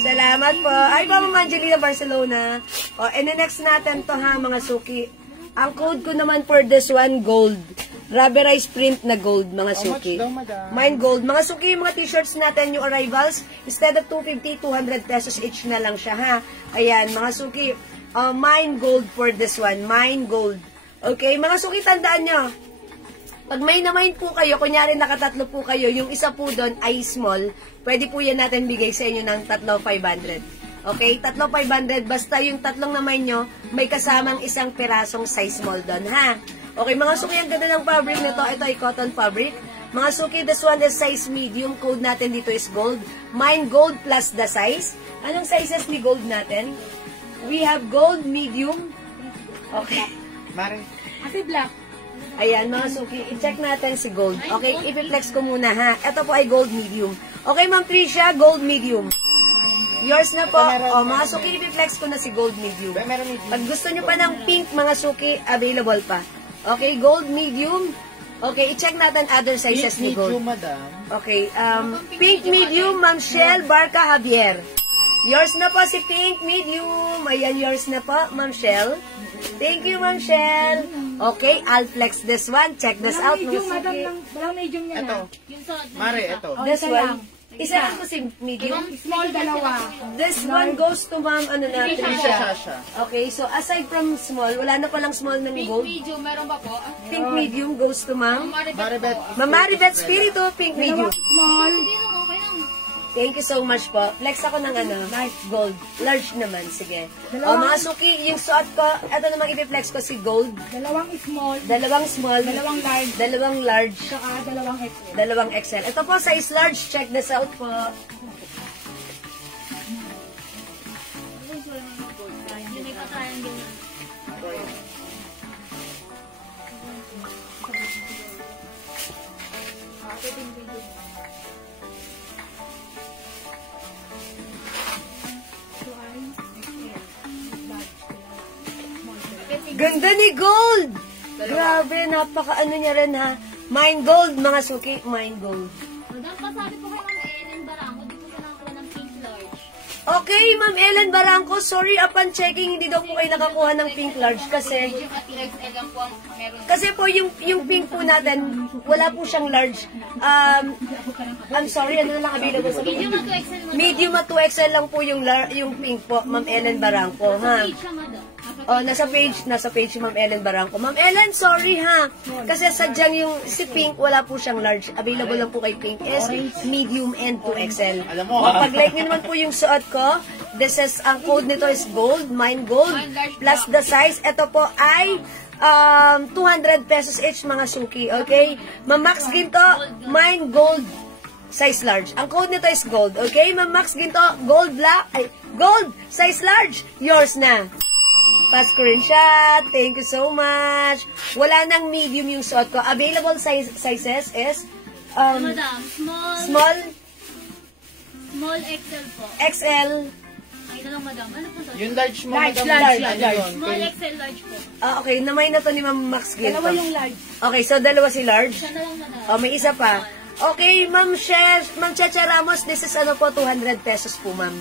Salamat po. Ay po, Ma'am Angelina Barcelona. O, and the next natin to ha, mga suki. Ang code ko naman for this one, gold. Rubberized print na gold, mga suki. How much daw, madam? Mine gold. Mga suki, mga t-shirts natin, yung arrivals, instead of 250, 200 pesos each na lang siya, ha? Ayan, mga suki, mine gold for this one. Mine gold. Okay, mga suki, tandaan nyo. Pag may na-mine po kayo, kunyari nakatatlo po kayo, yung isa po doon ay small, pwede po yan natin bigay sa inyo ng 3,500. Okay, 3,500, basta yung tatlong na-mine nyo, may kasamang isang pirasong size small doon, ha? Okay, mga suki, ang ganda ng fabric nito. Ito ay cotton fabric. Mga suki, this one is size medium. Code natin dito is gold. Mine gold plus the size. Anong sizes ni gold natin? We have gold, medium. Okay. Mare. Ate black. Ayan, mga suki, i-check natin si gold. Okay, ipiplex ko muna ha. Ito po ay gold medium. Okay, Ma'am Tricia, gold medium. Yours na po. O, mga suki, ipiplex ko na si gold medium. Meron medium. Pag gusto nyo pa ng pink, mga suki, available pa. Okay, gold medium. Okay, i-check natin other sizes ni gold. Medium, madam. Okay, pink medium, Ma'am Shell Barca Javier. Yours na po si pink medium. Ayan, yours na po, Ma'am Shell. Thank you, Ma'am Shell. Okay, I'll flex this one. Check this out, mga Medium, madam. suki. Walang medium yan. Ito. Yung suot. Mare, ito. This isa one. lang. Isa lang po si medium. Small, dalawa. This one goes to Ma'am, ano na, Trisha, Tricia. Sasha. Okay, so aside from small, wala na palang small ng Pink gold. medium, meron ba po? Pink medium goes to Ma'am. Maribet. Ma'am Maribet Spirito, pink medium. Small. Hindi lang, okay lang. Thank you so much po. Flex ako ng gold. Large naman, sige. O mga suki, yung suot ko, ito namang ipiplex ko si gold. Dalawang small. Dalawang small. Dalawang large. Dalawang large. Saka dalawang XL. Dalawang XL. Ito po, size large. Check this out po. Yung may pa-triangle na. Ganda ni gold! Grabe, napaka-ano niya rin ha. Mine gold, mga suki. Mine gold. Madam, pasabi po kayo ng Ellen Barangco, di po siya nakakuha ng pink large. Okay, Ma'am Ellen Barangco, sorry, upon checking, hindi daw po kayo nakakuha ng pink large kasi Medium at XL lang po ang meron. kasi po yung pink po natin, wala po siyang large. I'm sorry, ano na lang available sa Medium at 2XL, madam. medium at 2XL lang po yung pink po, Ma'am Ellen Barangco, ha? Page siya, madam. Oh, nasa page si Ma'am Ellen Barangco. Ma'am Ellen, sorry ha. Kasi sadyang yung si Pink, wala po siyang large. Available lang po kay Pink is medium and 2XL. Alam mo, ha? Pag like nyo naman po yung suot ko, this is, ang code nito is gold, mine gold, plus the size. Ito po ay 200 pesos each mga suki, okay? Ma'am Max Ginto, mine gold, size large. Ang code nito is gold, okay? Ma'am Max Ginto, gold black, ay, gold, size large, yours na. Pa-screenshot. Thank you so much. Wala nang medium yung suot ko. Available sizes is Madam, small, XL po. XL. Ay na lang, madam. Ano po to? Yung large mo, Large, madam. large, Ano large. yun? Small XL large po. Okay, namay na to ni Ma'am Max Gil. Dalawa yung large. Okay, so dalawa si large. Siya na lang, madam. Oh, may isa pa. Okay, Ma'am Cheche Ramos, this is ano po, 200 pesos po, ma'am.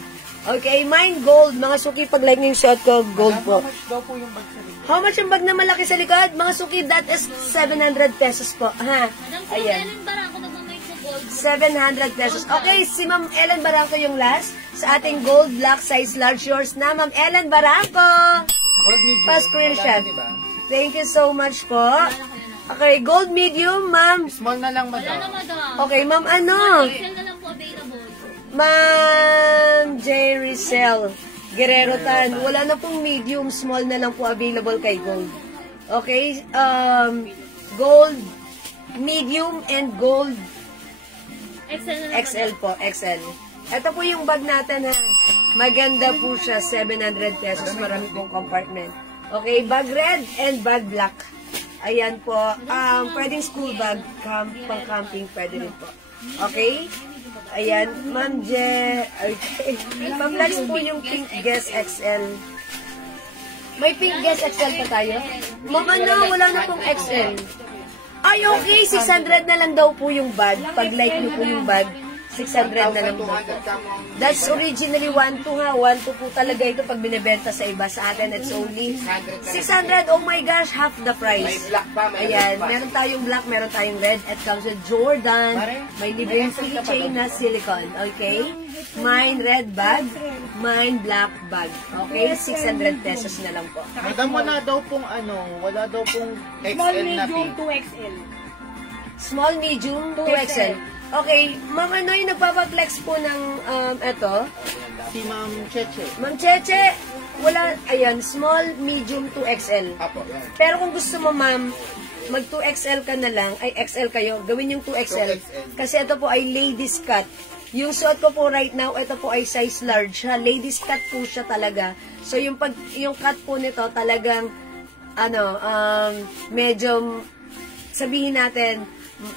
Okay, mine gold. Mga suki, pag like yung shot ko, gold po. How much daw po yung bag sa likod? How much yung bag na malaki sa likod? Mga suki, that is 700 pesos po. Ha? Madam, si Ayan. Ellen Barangco nagmamay sa gold. 700 pesos. Okay, si Ma'am Ellen Barangco yung last sa ating gold black size large. Yours na, Ma'am Ellen Barangco. Gold medium. Pa-screenshot. Madami, diba? Thank you so much po. Okay, gold medium, Ma'am. Small na lang, Wala na, madam. madam. Okay, Ma'am ano? XL na lang po available. Ma'am J. Rizal Guerrero Tan. Wala na pong medium, small na lang po available kay gold. Okay, gold, medium, and gold. XL na lang. XL po, XL. Ito po yung bag natin ha. Maganda po siya, 700 pesos. Marami pong compartment. Okay, bag red and bag black. Ayan po. Pwedeng school bag, pang camping, pwede rin po. Okay? Ayan, Ma'am Je. Okay. Ma'am Lex po yung Pink Guess XL. May Pink Guess XL pa tayo? Ma'am ano, wala na pong XL. Ay, okay. 600 na lang daw po yung bag. Pag like nyo po yung bag, 600 na lang daw po. That's originally 1.2 ha. 1.2 po talaga ito pag binibenta sa iba. Sa atin, it's only 600. Oh my gosh, half the price. Ayan, meron tayong black, meron tayong red. It comes with Jordan. May libreng keychain na silicone. Okay? Mine red bag, mine black bag. Okay? 600 pesos na lang po. Madam, wala daw pong ano, wala daw pong Small, XL na medium, pink. 2XL. Small, medium, 2XL. Okay, Ma'am Anoy, nagpapaflex po ng eto. Si Ma'am Cheche. Ma'am Cheche, wala, ayan, small, medium, 2XL. Apo, yan. Pero kung gusto mo, ma'am, mag 2XL ka na lang, ay XL kayo, gawin yung 2XL. 2XL. Kasi ito po ay ladies cut. Yung suot ko po right now, ito po ay size large ha. Ladies cut po siya talaga. So yung cut po nito talagang medyo sabihin natin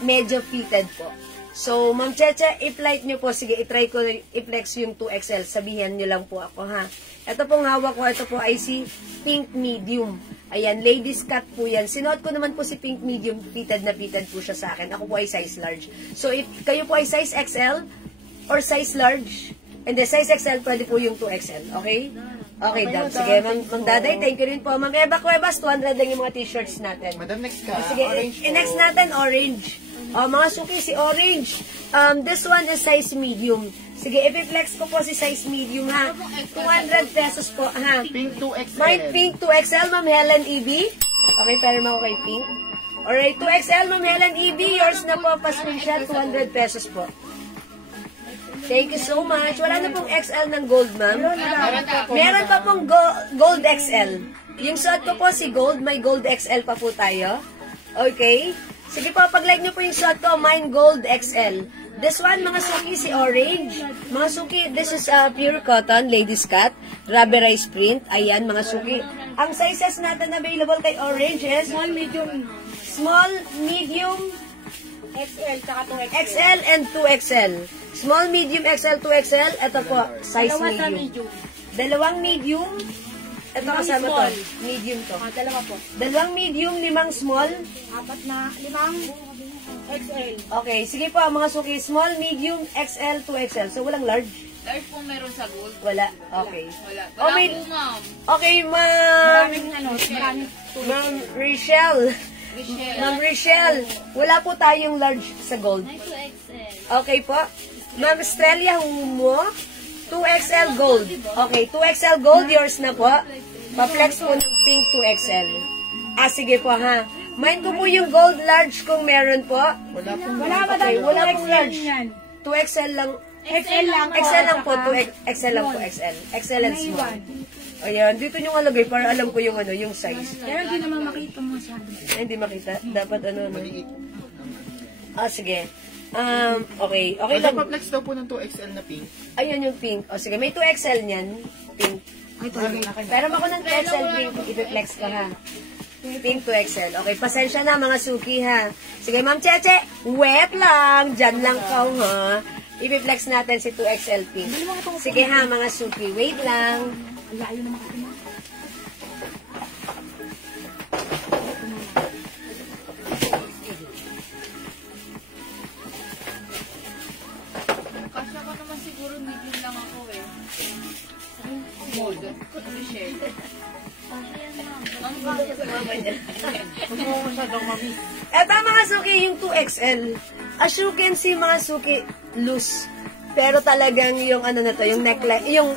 medyo fitted po. So, Ma'am Cheche, i-flight nyo po. Sige, i-try ko i-flex yung 2XL. Sabihan nyo lang po ako, ha. Ito pong hawak ko, ito po ay si pink medium. Ayan, ladies cut po yan. Sinuot ko naman po si pink medium. Fitted na fitted po siya sa akin. Ako po ay size large. So, if kayo po ay size XL or size large, and then size XL, pwede po yung 2XL. Okay? Okay, Dab. Sige, Ma'am Daday, thank you rin po. Ma'am Eva Cuevas, 200 lang yung mga t-shirts natin. Madam, next ka. Sige, Orange po. next natin, orange. Mga suki, si orange. This one is size medium. Sige, i-flex ko po si size medium, ha. 200 pesos po, ha. Pink 2XL. May pink 2XL, Ma'am Helen EB. Okay, pero mo kay pink. Alright, 2XL, Ma'am Helen EB. Yours na po, pa-screenshot, 200 pesos po. Thank you so much. Wala na pong XL ng gold, ma'am. Meron pa pong gold XL. Yung suot ko po si gold, may gold XL pa po tayo. Okay? Sige po, pag-like nyo po yung suot ko, mine gold XL. This one, mga suki, si orange. Mga suki, this is pure cotton, ladies cut, rubberized print. Ayan, mga suki. Ang sizes natin available kay orange is small, medium, XL, tsaka 2XL. XL and 2XL. Small, medium, XL, 2XL. Ito po, size medium. Dalawang medium. Ito kasama to. Medium to. Dalawa po. Dalawang medium, 5 small. 5 XL. Okay, sige po, mga suki. Small, medium, XL, 2XL. So, walang large? Large po meron sa gold. Wala. Okay. Wala. Oh, Wala may- po, ma'am. Okay, ma'am. Maraming Ma'am Richelle. Michelle. Ma'am Richelle. Wala po tayong large sa gold. May 2XL. Okay po. Ma'am Estrella Humo, 2XL gold. Okay, 2XL gold, yours na po. Pa-flex po ng pink 2XL. Sige po ha. Mine ko po yung gold large kung meron po. Wala pong Wala ba Okay, wala tayo pong large. yan? 2XL lang. XL lang po. XL lang po, 2XL lang po, XL. XL and small. Ayan, dito nyo alagay para alam ko yung yung size. Pero hindi naman makita masyado. Ay, hindi makita. Dapat sige. Okay. Okay Madam, lang. pa-flex daw po ng 2XL na pink. Ayun yung pink. Sige, may 2XL niyan. Pink. Pero ako ng 2XL pink, i-flex ka ha. Pink 2XL. Okay, pasensya na mga suki ha. Sige, Ma'am Cheche, wet lang. Diyan lang ka ha. I-flex natin si 2XL pink. Sige ha, mga suki, wait lang. Layo naman kasi mo. Kasya ko naman siguro medium lang ako eh. Gold. Michelle. Ma'am, kasya sa mama niya. Eto mga suki, yung 2XL. As you can see mga suki, loose. Pero talagang yung na to, yung neckline, yung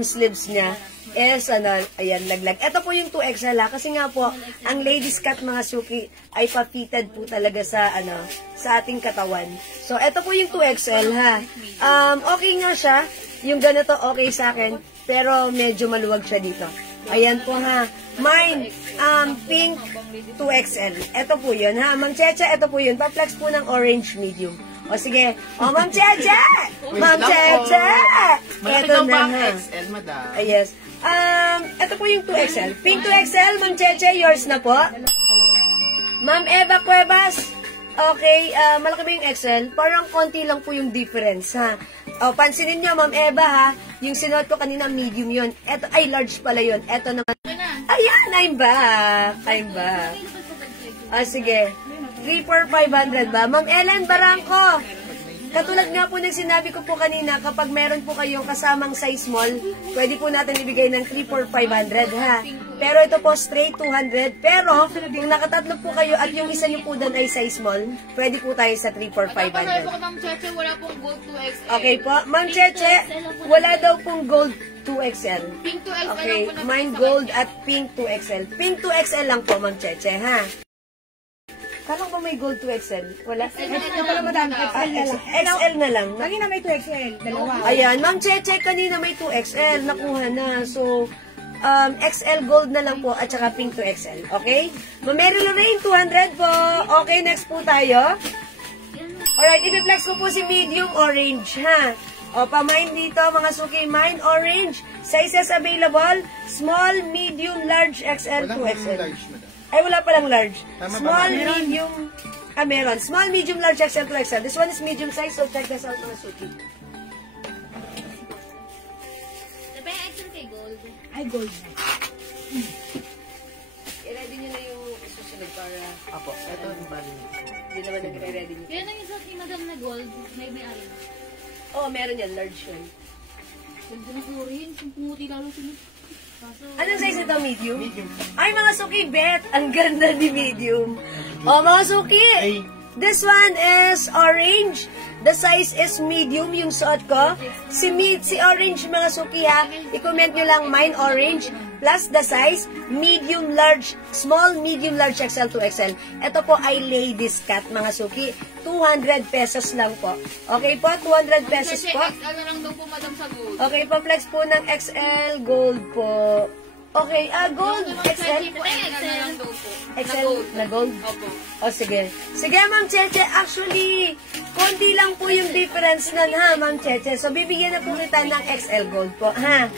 sleeves niya is ayan, laglag. Ito po yung 2XL ha, kasi nga po, ang ladies cut mga suki ay pa-fitted po talaga sa sa ating katawan. So, ito po yung 2XL ha. Okay nga siya, yung ganito okay sa akin, pero medyo maluwag siya dito. Ayan po ha. Mine, pink 2XL. Ito po yun ha. Ma'am Cheche, ito po yun. Pa-flex po ng orange medium. O sige. O Ma'am Cheche! Ma'am Cheche! Malaki Ito daw na ba ang ha. XL, madam? Yes. Ito po yung 2XL. Pink 2XL, Ma'am Cheche, yours na po. Ma'am Eva Cuevas. Okay, malaki ba yung XL? Parang konti lang po yung difference, ha? O, pansinin nyo, Ma'am Eva, ha? Yung sinuot ko kanina, medium yun. Eto, ay, large pala yun. Eto naman. Ayan, I'm back. I'm back. Sige. 3,4,500 ba? Ma'am Ellen Barangco. Katulad nga po ng sinabi ko po kanina, kapag meron po kayong kasamang size small, pwede po natin ibigay ng 3,4,500 ha. Pero ito po straight 200. Pero kung nakatatlo po kayo at yung isa nyo po doon ay size small, pwede po tayo sa 3,4,500. Papasabi ko, Ma'am Cheche, wala pong gold 2XL. Okay po. Ma'am Cheche, wala daw pong gold 2XL. Pink 2XL Okay, lang po na mine gold at pink 2XL. Pink 2XL lang po, Ma'am Cheche, ha? Kala ko ba may gold 2XL? Wala? Ito pala madami. XL na lang. XL na lang. Kanina may 2XL. Dalawa. Ayan, Ma'am Cheche, kanina may 2XL. Nakuha na. So, XL Gold na lang po at saka pink to XL. Okay? Mary Lorraine, 200 po. Okay, next po tayo. Alright, i-flex ko po si medium orange, ha? O, pa-mine dito, mga suki, mine orange. Sizes available, small, medium, large, XL, Walang 2XL. large, madam. Ay, wala palang large. Tama ba, Small, ma'am? medium, meron. Small, medium, large, XL, 2XL. This one is medium size, so check this out, mga suki. Sabi yung XL kay Gold. Ay, gold na. I-ready nyo na yung susunod para Apo, ito yung bali. hindi naman nag-ready nyo. Yan ang isang ni Madam na Gold. May ari. Oh, meron yan, large one. Ganda na Florin. Pumuti lalo sila. Kaso, Anong size ito, medium? Medium. Ay, mga suki, bet! Ang ganda ni medium. Oh, mga suki! Ay, This one is orange. The size is medium yung suot ko. Si orange, mga suki, ha. I-comment nyo lang mine orange plus the size medium, large, small, medium, large, XL, 2XL. Ito po ay ladies cut, mga suki. 200 pesos lang po. Okay po? 200 pesos Kasi po. XL na lang daw po, madam, sa gold. Okay po, flex po ng XL gold po. Okay, gold, XL. Po, XL na lang daw po. XL na gold. Opo. O, sige. Sige, Ma'am Cheche. Actually, konti lang po yung difference nun, ha, Ma'am Cheche. So, bibigyan na po kita ng XL gold po, ha?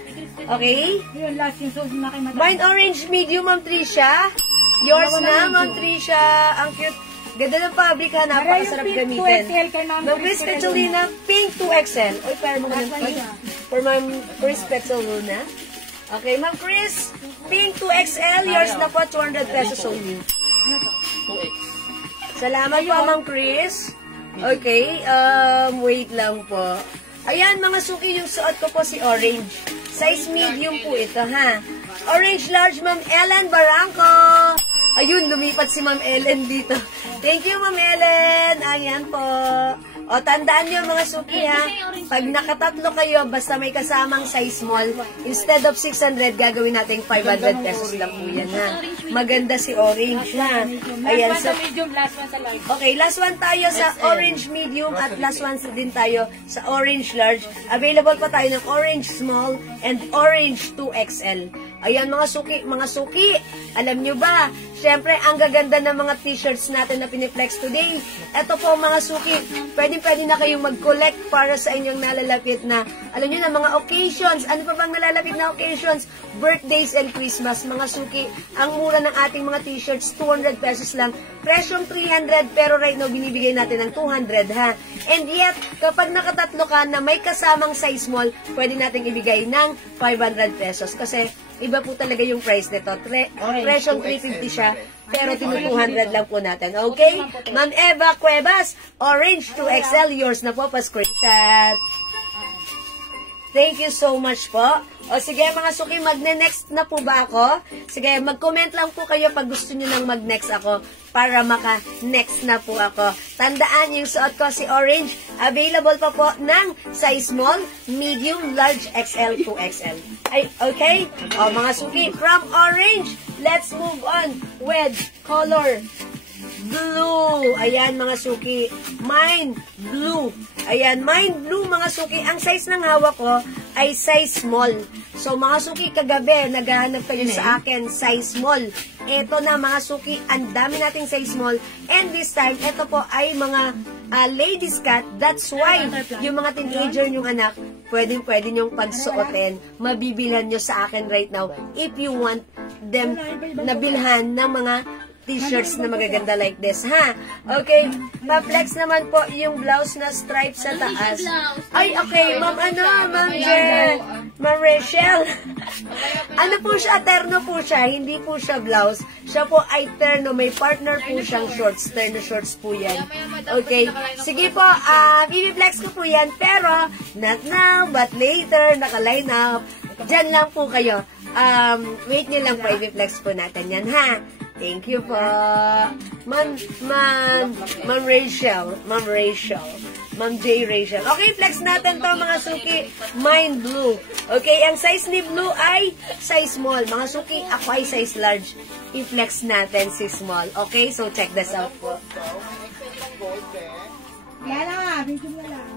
Okay? Yun, last yung sold na kay madam. Wine orange medium, Ma'am Tricia. Yours na, Ma'am Tricia. Ang cute. Ganda ng fabric, ha? Napakasarap gamitin. 2XL kay Ma'am Ma'am Chris Petzolina, pink 2XL. Oy, pero mga for Ma'am Chris Petzolina. Okay, Ma'am Chris, pink 2XL. Yours na po, 200 pesos only. 2X. Salamat po, Ma'am Chris. Okay, wait lang po. Ayan, mga suki, yung suot ko po si orange. Size medium po ito, ha? Orange large, Ma'am Ellen Barangco. Ayun, lumipat si Ma'am Ellen dito. Thank you, Ma'am Ellen. Ayan po. O, tandaan nyo, mga suki, ha? Pag nakatatlo kayo, basta may kasamang size small, instead of 600, gagawin natin 500 pesos lang po yan, ha? Maganda si orange, ha? Ayan, Last so, one sa medium, last one sa large. okay, last one tayo sa orange medium at last one din tayo sa orange large. Available pa tayo ng orange small and orange 2XL. Ayan, mga suki, alam nyo ba, syempre, ang gaganda ng mga t-shirts natin na piniflex today. Ito po, mga suki, pwede na kayong mag-collect para sa inyong nalalapit na, alam nyo na, mga occasions. Ano pa bang nalalapit na occasions? Birthdays and Christmas, mga suki. Ang mura ng ating mga t-shirts, 200 pesos lang. Presyong 300, pero right now, binibigay natin ng 200, ha? And yet, kapag nakatatlo ka na may kasamang size small, pwede natin ibigay ng 500 pesos. Kasi, iba po talaga yung price nito. Presyong 350 siya, pero tinu 200 lang po natin. Okay? Ma'am Eva Cuevas, orange 2XL, yours na po, pa-screenshot. Thank you so much po. O sige, mga suki, magne-next na po ba ako? Sige, mag-comment lang po kayo pag gusto nyo nang mag-next ako para maka-next na po ako. Tandaan, yung suot ko si orange, available pa po ng size small, medium, large, XL, 2XL. Ay, okay? O mga suki, from orange, let's move on with color blue. Ayan, mga suki. Mine blue. Ayan, mine blue, mga suki. Ang size ng hawak ko ay size small. So, mga suki, kagabi, naghahanap kayo sa akin, size small. Ito na, mga suki, ang dami nating size small. And this time, ito po ay mga ladies cut. That's why, yung mga teenager yung anak, pwede nyong pagsuotin. Mabibilhan nyo sa akin right now if you want them nabilhan ng mga t-shirts na magaganda like this, ha? Okay, pa-flex naman po yung blouse na stripe sa taas. Ay, okay, Ma'am Ma'am Rachel. Ano po siya? Terno po siya, hindi po siya blouse. Siya po ay terno, may partner po siyang shorts. Terno shorts po yan. Okay, sige po, i-flex ko po yan, pero not now, but later, naka-line up. Diyan lang po kayo. Wait nyo lang po, i-flex po natin yan, ha? Thank you po. Ma'am Rachel. Ma'am J. Rachel. Okay, flex natin to, mga suki. Mine blue. Okay, ang size ni blue ay size small. Mga suki, ako ay size large. I-flex natin si small. Okay, so check this out po. Yan na, video mo lang.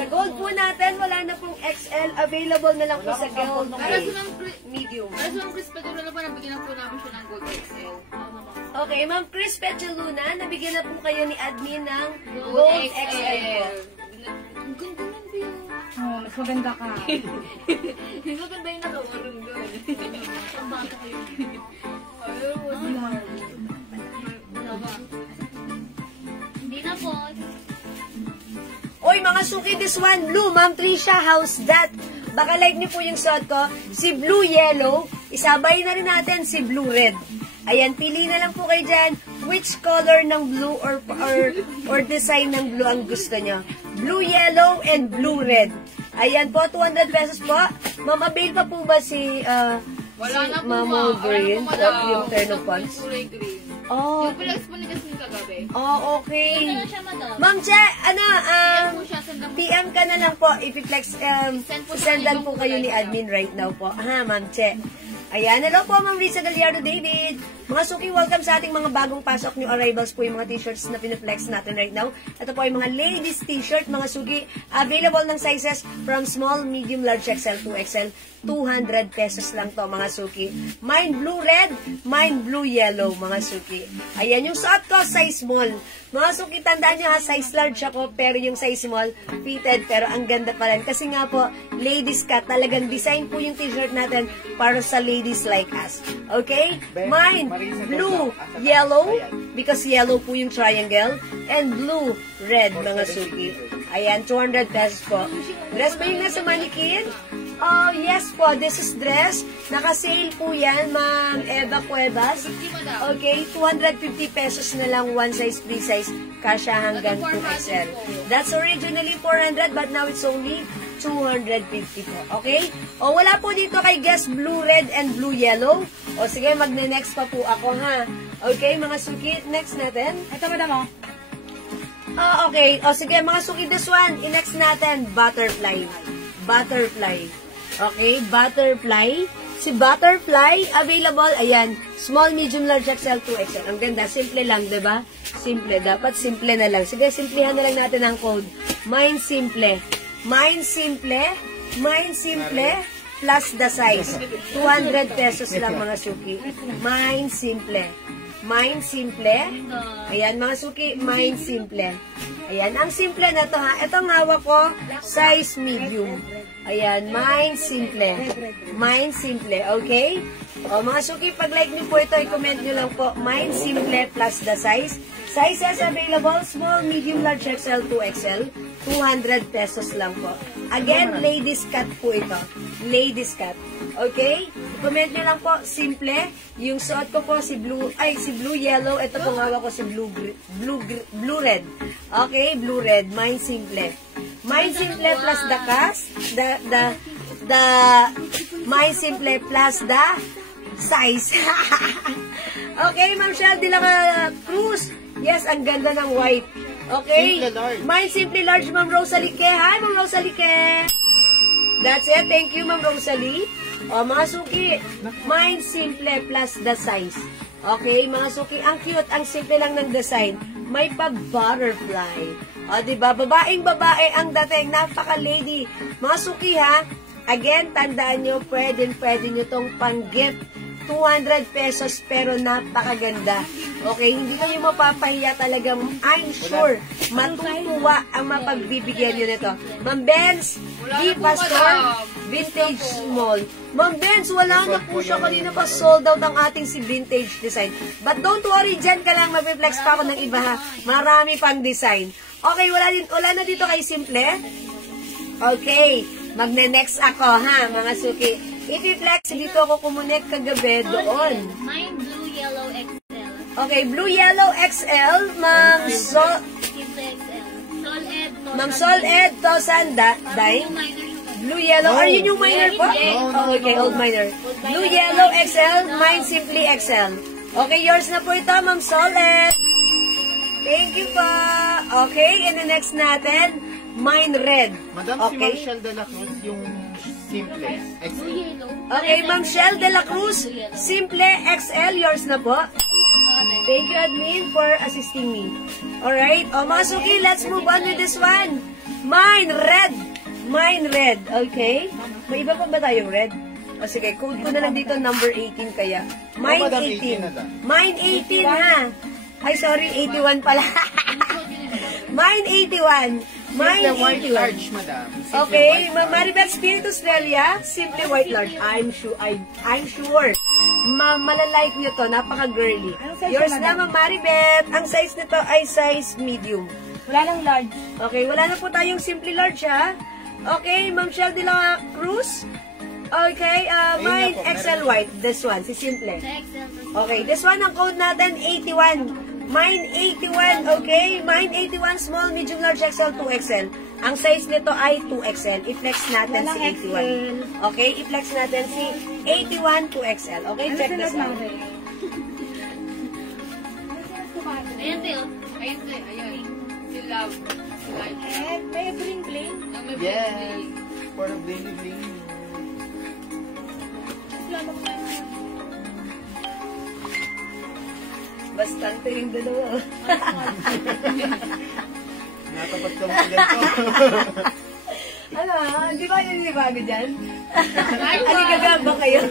Sa gold po natin, wala na pong XL. Available na lang po sa gold Para sa medium. Ma'am Chris Pedro na po, nabigyan na po namin siya ng gold XL. Okay, Ma'am Chris Petchaluna, nabigyan na po kayo ni admin ng gold XL po. Ang ganda ng view. Oh, mas maganda ka. Hindi maganda yung nakawarong doon. Ang bata kayo. Ayun. Hindi na po. Oy, mga suki, this one, blue. Ma'am Trisha, how's that? Baka like niyo po yung suot ko. Si blue yellow, isabay na rin natin si blue red. Ayan, pili na lang po kayo dyan which color ng blue or design ng blue ang gusto nyo. Blue yellow and blue red. Ayan po, 200 pesos po. Ma'am, avail pa po ba si Wala na po, Mamo Green? Yung turn of pants? Kulay green. Oh, Yung flex po ni Jasmine kagabi. oh, okay. Ito na siya, madam. Ma'am Che, Ayan po siya, sandang PM ka na lang po, i-flex, sendan po kayo ni admin right now po. Ha, Ma'am Che. Ayan, hello po, Ma'am Risa Gallardo David. Mga suki, welcome sa ating mga bagong pasok new arrivals po yung mga t-shirts na piniflex natin right now. Ito po yung mga ladies t-shirt, mga suki, available ng sizes from small, medium, large XL to XL. 200 pesos lang to, mga suki. Mine blue red, mine blue yellow, mga suki. Ayan, yung suot ko, size small. Mga suki, tandaan nyo ha, size large ako, pero yung size small, fitted, pero ang ganda pa rin. Kasi nga po, ladies cut, talagang design po yung t-shirt natin para sa ladies like us. Okay? Mine, blue, yellow, because yellow po yung triangle, and blue, red, mga suki. Ayan, 200 pesos po. Dress ba yung nasa mannequin? Oh, yes po. This is dress. Naka-sale po yan, Ma'am Eva Cuevas. Okay, 250 pesos na lang, one size, free size. Kasya hanggang 2XL. That's originally 400, but now it's only 250 po. Okay? O, wala po dito kay Guess Blue Red and Blue Yellow. O, sige, magne-next pa po ako, ha? Okay, mga suki, next natin. Ito, madam, oh. Okay. O, sige, mga suki, this one. I-next natin, butterfly. Butterfly. Okay, butterfly. Si butterfly, available, ayan, small, medium, large, XL, 2XL. Ang ganda, simple lang, diba? Simple, dapat simple na lang. Sige, simplihan na lang natin ang code. Mine simple. Mine simple. Mine simple. Plus the size. 200 pesos lang, mga suki. Mine simple. Mine simple. Ayan, mga suki, mine simple. Ayan, ang simple na to ha. Itong hawak ko, size medium. Ayan, mine simple. Mine simple, okay? O, mga suki, pag like niyo po ito, i-comment niyo lang po, mine simple plus the size. Sizes available, small, medium, large, XL, 2XL. 200 pesos lang po. Again, ladies cut po ito. Ladies cut. Okay? Comment nyo lang po, simple. Yung suot ko po si blue yellow. Ito po hawak ko si blue red. Okay, blue red. Mine simple. Mine simple plus the cast. The mine simple plus the size. Okay, Ma'am Shell de la Cruz. Yes, ang ganda ng white. Okay. Mine simply large, Ma'am Rosalie Ke. Hi, Ma'am Rosalie Ke. That's it. Thank you, Ma'am Rosalie. O, mga suki, mine simple plus the size. Okay, mga suki, ang cute, ang simple lang ng design. May pa-butterfly. O, diba? Babaeng-babae ang dating. Napaka-lady. Mga suki, ha? Again, tandaan nyo, pwede nyo tong pang-gift. 200 pesos pero napakaganda. Okay, hindi kayo mapapahiya talagang, I'm sure, matutuwa ang mapagbibigyan nyo nito. Ma'am Benz, D. Pastor, Vintage Mall. Ma'am Benz, wala na po siya. Kanina pa sold out ang ating si Vintage Design. But don't worry, dyan ka lang, mag-flex pa ako ng iba ha. Marami pang design. Okay, wala na dito kay Simple. Okay, magne-next ako ha, mga suki. I-flex, dito ako kumunik kagabi doon. Mine blue yellow XL. Okay, blue yellow XL, Ma'am Sol Ed Tosan Day. Blue yellow, are you new minor po? Oh, okay, old minor. Blue yellow XL, mine simply XL. Okay, yours na po ito, Ma'am Sol Ed. Thank you po. Okay, and the next natin, mine red. Madam, si Okay. Marshall de la Cruz, yung simple. Okay, Ma'am Shell de la Cruz, Simple XL, yours na po. Thank you, admin, for assisting me. Alright, o mga suki, let's move on with this one. Mine red. Mine red. Okay? May iba pa ba tayong red? O sige, code ko na lang dito, number 18 kaya. Mine Madam, 18. Mine 18 ha. Ay, sorry, 81 pala. Mine 81. Mine Simple white 81. large, madam. Simple Okay, white large. Maribel Spiritus Delia, Simply White Large. I'm sure. Malalike nyo to, napaka-girly. Anong size Yours na, na, Ma'am Maribel. Ang size nito ay size medium. Wala nang large. Okay, wala na po tayong Simply Large, ha? Okay, Ma'am Shell de la Cruz. Okay, mine po, XL meron. White. This one, si Simple. Sa Excel. Okay, this one, ang code natin, 81. Mine 81, okay? Mine 81, small, medium, large, XL, 2XL. Ang size nito ay 2XL. I-flex natin Walang si 81. Okay, i-flex natin si 81, 2XL. Okay, Ano check sila this out. Mare? Ayan, Teo. Ayun, te, ayun. Si Love. Si Light. Eh, may bling-bling. Ang may Yes. bling. For the bling bling. Lalo ko. Bastante yung dalawa. Natapat ka mo ganito. Ano, di ba nililibago dyan? Aligagaba kayo.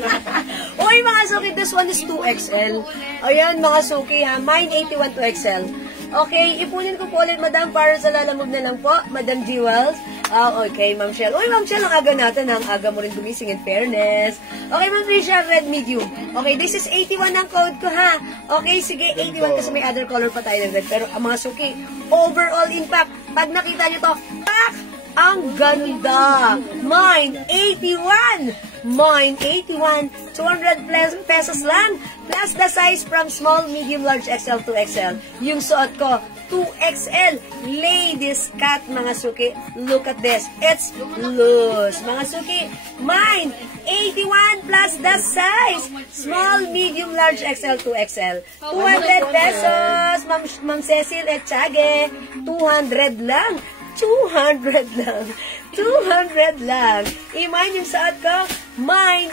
Uy, mga suki, this one is 2XL. Ayan, mga suki ha. Mine 81 2XL. Okay, ipunin ko po ulit, madam, para sa lalamog na lang po. Madam Jewels. Okay, Ma'am Shell. Uy, Ma'am Shell, ang aga natin. Ang aga mo rin gumising, in fairness. Okay, Ma'am Risha, red medium. Okay, this is 81 ang code ko, ha? Okay, sige, 81 kasi may other color pa tayo ng red. Pero ang mga suki, overall impact, pag nakita nyo to, pak! Ang ganda! Mine, 81! Mine, 81. 200 pesos lang. Plus the size from small, medium, large, XL to XL. Yung suot ko, 2XL. Ladies cut, mga suki. Look at this. It's loose. Mga suki, mine, 81 plus the size. Small, medium, large, XL to XL. 200 pesos. Ma'am Cecil Echage, 200 lang. 200 lang. 200 lang. I-mine yung suot ko, mine,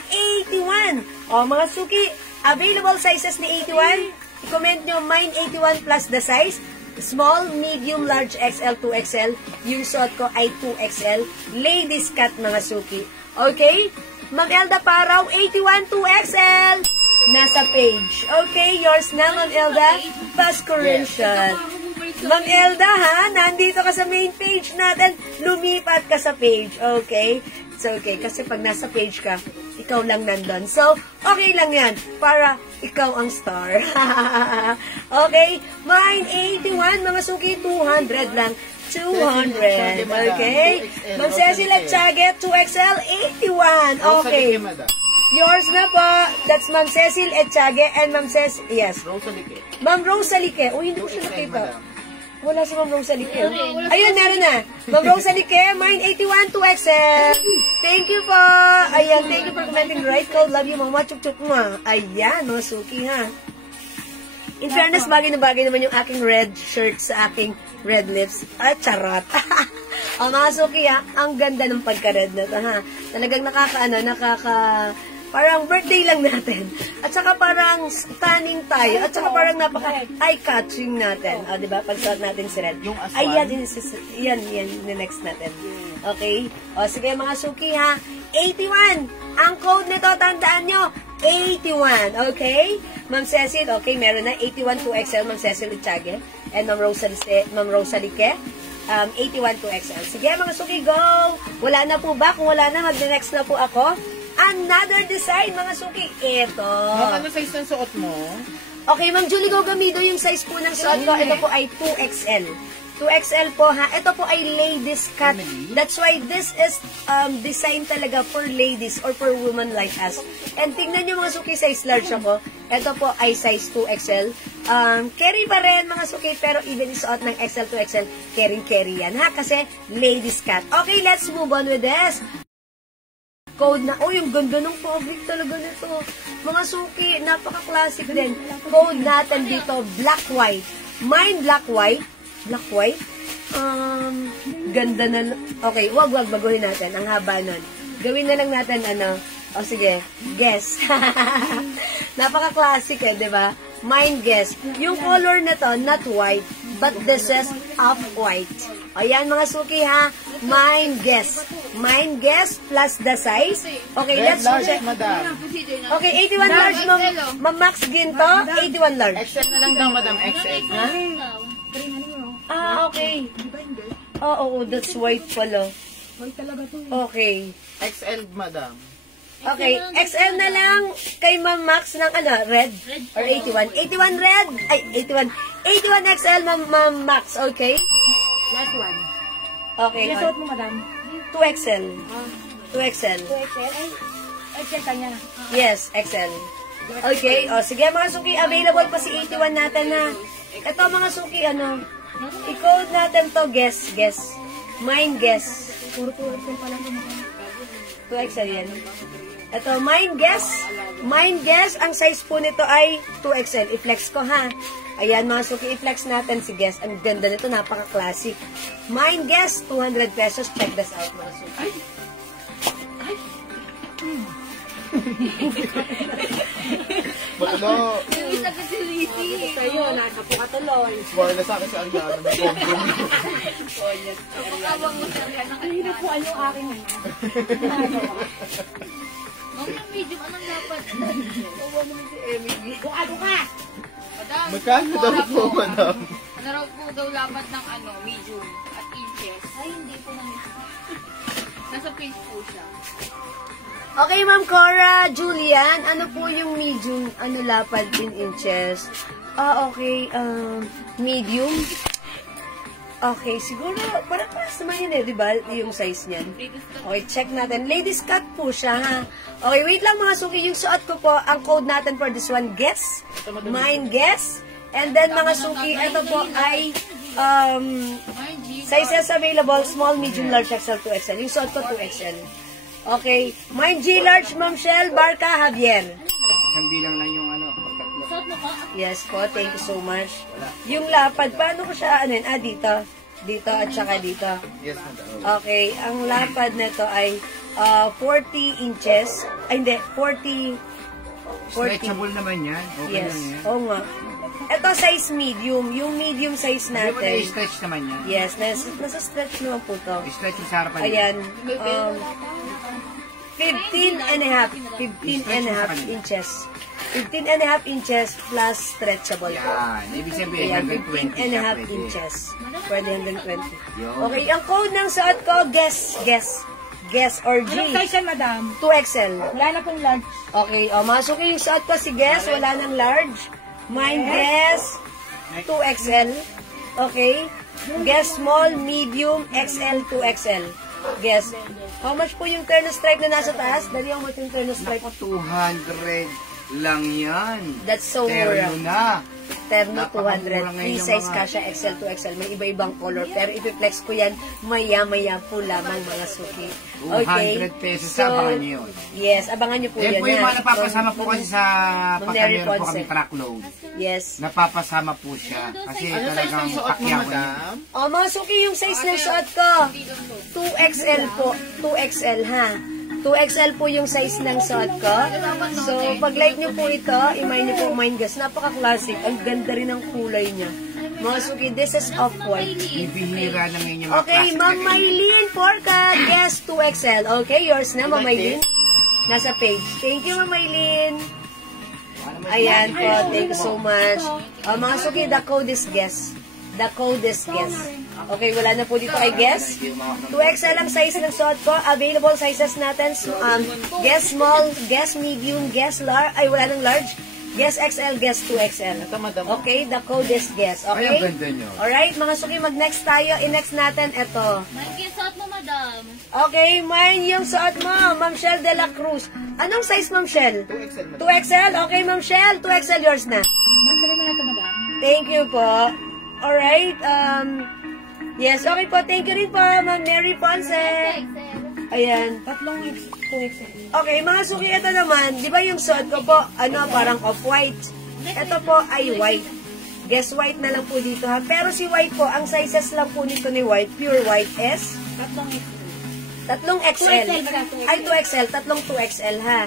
81. O, mga suki, available sizes ni 81. I-comment nyo, mine 81 plus the size. Small, medium, large, XL, 2XL. Yung suot ko ay 2XL. Ladies cut, mga suki. Okay? Ma'am Elda Paraw, 81, 2XL. Nasa page. Okay, yours na, Ma'am Elda. Fast correction. Ma'am Elda, ha? Nandito ka sa main page natin. Lumipat ka sa page. Okay? It's okay. Kasi pag nasa page ka, ikaw lang nandun. So, okay lang yan. Para ikaw ang star. Okay? Mine, 81. Mga suki, 200 lang. 200. Okay? Ma'am Cecil Echage, 2XL, 81. Okay. Rosalie, madam. Yours na po. That's Ma'am Cecil Echage and Ma'am Cecil. Yes. Rosalie. Ma'am Rosalie. Uy, hindi ko siya nakita. Wala si Ma'am Rosalie. Ayun, meron na. Ma'am Rosalie, mine 81 2XL. Thank you po. Ayan, thank you for commenting the right code. Love you, Mama. Chup-chup mo. Ayan, no, suki ha. In fairness, bagay na bagay naman yung aking red shirt sa aking red lips. Charot. O, mga suki ha, ang ganda ng pagka-red na to ha. Talagang parang birthday lang natin. At saka parang stunning tayo. At saka parang napaka eye-catching natin. O, diba? Pag-suot natin si red. Yung aswan? Ay, yan, next natin. Okay? O, sige mga suki ha. 81. Ang code nito, tandaan nyo, 81. Okay? Ma'am Cecil, okay, meron na. 81 2XL, Ma'am Cecil Echage. And Ma'am Rosalie, 81 2XL. Sige mga suki, go! Wala na po ba? Kung wala na, mag-next na po ako. Another design, mga suki. Ito. Ma'am, ano size ng suot mo? Okay, Ma'am Julie Gogamido, yung size po ng suot ko, ito po ay 2XL. 2XL po ha. Ito po ay ladies cut. That's why this is designed talaga for ladies or for women like us. And tingnan nyo mga suki, size large ako. Ito po ay size 2XL. Carry pa rin mga suki, pero even isuot ng XL to XL, carry yan ha. Kasi ladies cut. Okay, let's move on with this. Code na, oh, yung ganda ng fabric talaga nito. Mga suki, napaka-classic din. Code natin dito, black-white. Mine black-white. Black-white? Ganda na, okay, wag, baguhin natin. Ang haba nun. Gawin na lang natin, sige, guess. Napaka-classic diba? Mind guess. Yung color na to, not white, but this is off-white. Ayan mga suki ha. Mind guess. Mind guess plus the size. Okay, Red let's large, check. madam. Okay, 81 large, Ma'am Max Ginto. 81 large. XL na lang daw, madam. XL. Ah, okay. Oo, that's white pala. White talaga to. Okay. XL, madam. Okay, XL na lang kay Ma'am Max ng red? Or 81? 81 red? Ay, 81. 81 XL, Ma'am Max, okay? Last one. Okay, Nasuot mo, madam? 2XL. 2XL. 2XL? Ay, XL kanya. Yes, XL. Okay, o sige mga suki, available pa si 81 natin na. Ito mga suki, i-code natin to, guess. Mind guess. Puro 2XL pa lang ito. 2XL yan. Ito, mind guess, ang size po nito ay 2XL. I-flex ko ha. Ayan mga suki, i-flex natin si guess. Ang ganda nito, napaka-classic. Mind guess, 200 pesos. Check this out mga suki. Baklo. Yung isa ka si Lizzie. Sa'yo, nasa po ka tuloy. War na sa akin si Ariana. May combo. Kapagkawang mo siya ng Hindi po ano yung aking Ma'am, yung medium, anong dapat? Kung ano ka! Madam, Magkano daw po, madam? Ano raw po daw lapat ng medium at inches? Ay, hindi po namin. Nasa page po siya. Okay, Ma'am Cora, Julian, ano po yung medium, lapad in inches? Okay, medium. Okay, siguro, parang paras naman yun di ba? Yung size niyan. Okay, check natin. Ladies cut po siya, ha? Okay, wait lang mga suki. Yung suot ko po, ang code natin for this one, guess. Mind guess. And then mga suki, ito po ay, sizes available, small, medium, large, XL, 2XL. Yung suot ko, 2XL. Okay. Mind G large, Ma'am Shell, Barca, Javier. Isang bilang lang yung pagtatlo. Suot mo ka? Yes po, thank you so much. Yung lapad, paano ko siya, dito. Dito at saka dito. Yes, madam. Okay, ang lapad nito ay 40 inches. Ay, hindi, 40. Stretchable naman yan. Okay Yes, lang yan. oo nga. Ito size medium, yung medium size Hindi mo natin. na-stretch naman yan. Yes, nasa stretch naman po to. I-stretch mo sa harapan niya. Ayan, 15 and a half inches. 15 and a half inches plus stretchable. Yan. Ibig sabihin, Ayan, hanggang 20 15 and a siya half pwede. inches. Pwede hanggang 20. Yun. Okay, ang code ng suot ko, guess or G. Anong size yan, madam? 2XL. Wala na pong large. Okay, masok yung suot ko si guess, wala nang large. Mine guess, 2XL. Okay. Guess small, medium, XL, 2XL. Guess. How much po yung terno stripe na nasa taas? Dali ako mo yung terno stripe. Naku, 200 lang yan. That's so Terno mura. na. Terno Napakamura 200. ngayon Free yung size mga- kasha XL to XL. May iba-ibang color. Pero i-flex ko yan maya-maya po lamang mga suki. 200 pesos, abangan nyo yun. Yes, abangan nyo po Yan yan. po yung ha? mga napapasama po kasi sa Ma'am Mary pagka meron po Ponce. kami truck load. Yes. Napapasama po siya. Kasi talagang pakyawan niya. Mga suki, yung size ng suot ko. 2XL po. 2XL ha. 2XL po yung size ng suot ko. So, pag like nyo po ito, i-mine nyo po mind gas. Napaka-classic. Ang ganda rin ng kulay niya. Mga suki, this is off-white. Ibihira na ngayon yung mga Okay, plastic Ma'am na Maylin Porca, guess 2XL. Okay, yours na, Ma'am Maylin. Nasa page. Thank you, Ma'am Maylin. Ayan po, thank you so much. Mga suki, the code is guess. The code is guess. Okay, wala na po dito ay guess. 2XL ang size ng suot ko. Available sizes natin. Guess small, guess medium, guess large. Ay, wala nang large. Guess XL, guess 2XL. Ito, madam. Okay, the code is guess. Ay, Okay? ang ganda nyo. Alright, mga suki, mag-next tayo. I-next natin ito. Mike, suot mo, madam. Okay, mine yung suot mo, Ma'am Shell de la Cruz. Anong size, Ma'am Shell? 2XL, madam. 2XL? Okay, Ma'am Shell. 2XL yours na. Magsali na natin, madam. Thank you po. Alright, yes, okay po. Thank you rin po, Ma'am Mary Ponce. XL. Ayan. Tatlong 2XL. Okay, mga suki, ito naman, di ba yung suot ko po, parang off-white. Ito po ay white. Guess white na lang po dito ha. Pero si white po, ang sizes lang po nito ni white, pure white is Tatlong XL. tatlong XL. 2XL ba? 2XL. Ay, 2XL. Tatlong 2XL ha.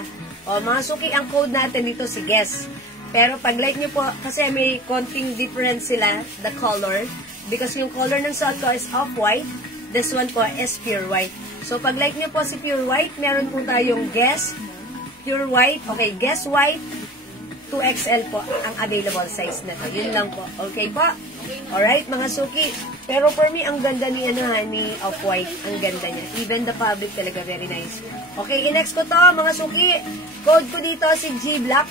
O, mga suki, ang code natin dito si guess. Pero pag like nyo po, kasi may konting difference sila, the color. Because yung color ng suot ko is off-white. This one po is pure white. So pag like nyo po si pure white, meron po tayong Guess pure white. Okay, Guess white 2XL po ang available size na to. Yun lang po. Okay po? Alright, mga suki. Pero for me, ang ganda ni, ni off-white. Ang ganda niya. Even the fabric talaga, very nice. Okay, i-next ko to, mga suki. Code ko dito si G-Black.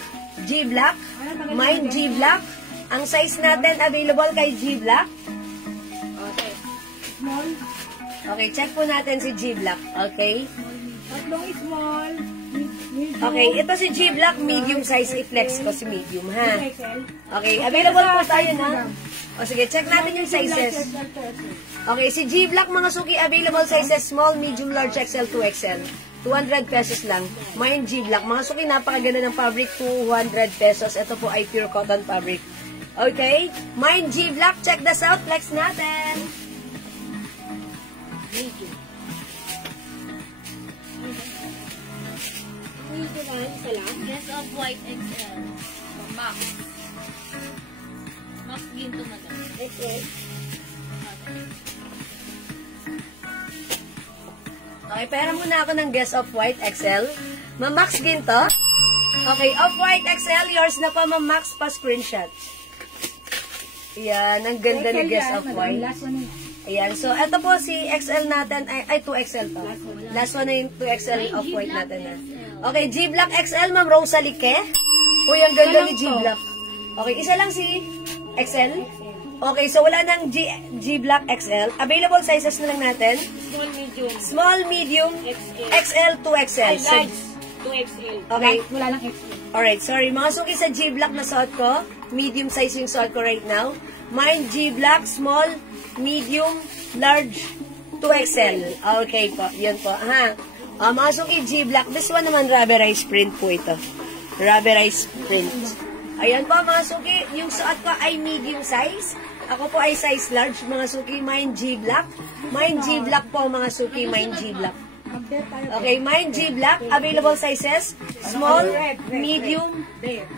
G-Black. Mine G-Black. Ang size natin available kay G-Black. Okay. Small. Okay, check po natin si G-Black. Okay? Tatlong small. Medium. Okay, ito si G-Black, medium size. I-flex ko si medium, ha? XL. Okay, available po tayo na. O sige, check natin yung sizes. Okay, si G-Black, mga suki, available sizes, small, medium, large, XL, 2XL. 200 pesos lang. Mine G-Black. Mga suki, napakaganda ng fabric, 200 pesos. Ito po ay pure cotton fabric. Okay? Mine G-Black, check this out. Flex natin. Medium. Guess of white XL. Max. Max ginto madam. Okay. Okay, pera muna ako ng Guess of White XL. Ma'am Max Ginto. Okay, of White XL, yours na po, Ma'am Max, pa screenshot. Ayan, ang ganda ni Guess of White. Last one. Ayan, so ito po si XL natin, ay 2XL pa. Last one na yung 2XL of White natin na. Okay, G-Black XL, Ma'am Rosalie Ke. Uy, ang ganda ni G-Black. Okay, isa lang si XL. Okay, so wala nang G-Black XL. Available sizes na lang natin. Small, medium. Small, medium, XL, 2XL. So, 2XL. okay. Wala lang XL. Alright, sorry. Mga suki sa G-Black na suot ko. Medium size yung suot ko right now. Mine G-Black, small, medium, large, 2XL. Okay po. Yan po. Ha? Mga suki G-Black. This one naman rubberized print po ito. Rubberized print. Ayan po mga suki. Yung suot ko ay medium size. Ako po ay size large, mga suki. Mine G-Black. Mine G-Black po, mga suki. Mine G-Black. Okay, Mine G-Black. Available sizes. Small, medium,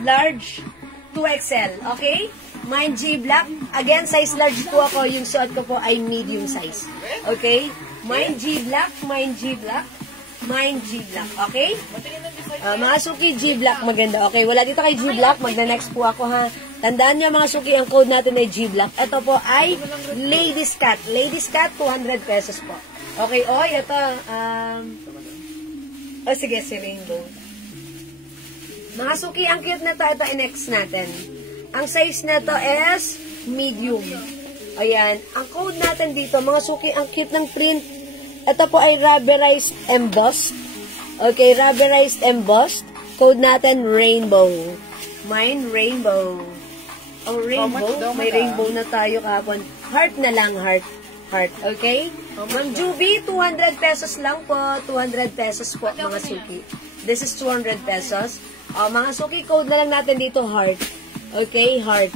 large, 2XL. Okay? Mine G-Black. Again, size large po ako. Yung suot ko po ay medium size. Okay? Mine G-Black. Mine G-Black. Mine G-Black. Okay? Mga suki, G-Black. Maganda. Okay, wala dito kay G-Black. Magna-next po ako, ha? Tandaan niyo, mga suki, ang code natin ay G-Black. Ito po ay Ladies Cut. Ladies Cut, 200 pesos po. Okay, ito. Sige, si Rainbow. Mga suki, ang cute na to. Ito, i-next natin. Ang size na to is medium. Ayan. Ang code natin dito, mga suki, ang cute ng print. Ito po ay rubberized embossed. Okay, rubberized embossed. Code natin, Rainbow. Mine, Rainbow. Oh, Rainbow. May rainbow na tayo kapon. Heart na lang, heart. Heart, okay? Ma'am Juby, 200 pesos lang po. 200 pesos po, mga suki. This is 200 pesos. Mga suki, code na lang natin dito, heart. Okay, heart.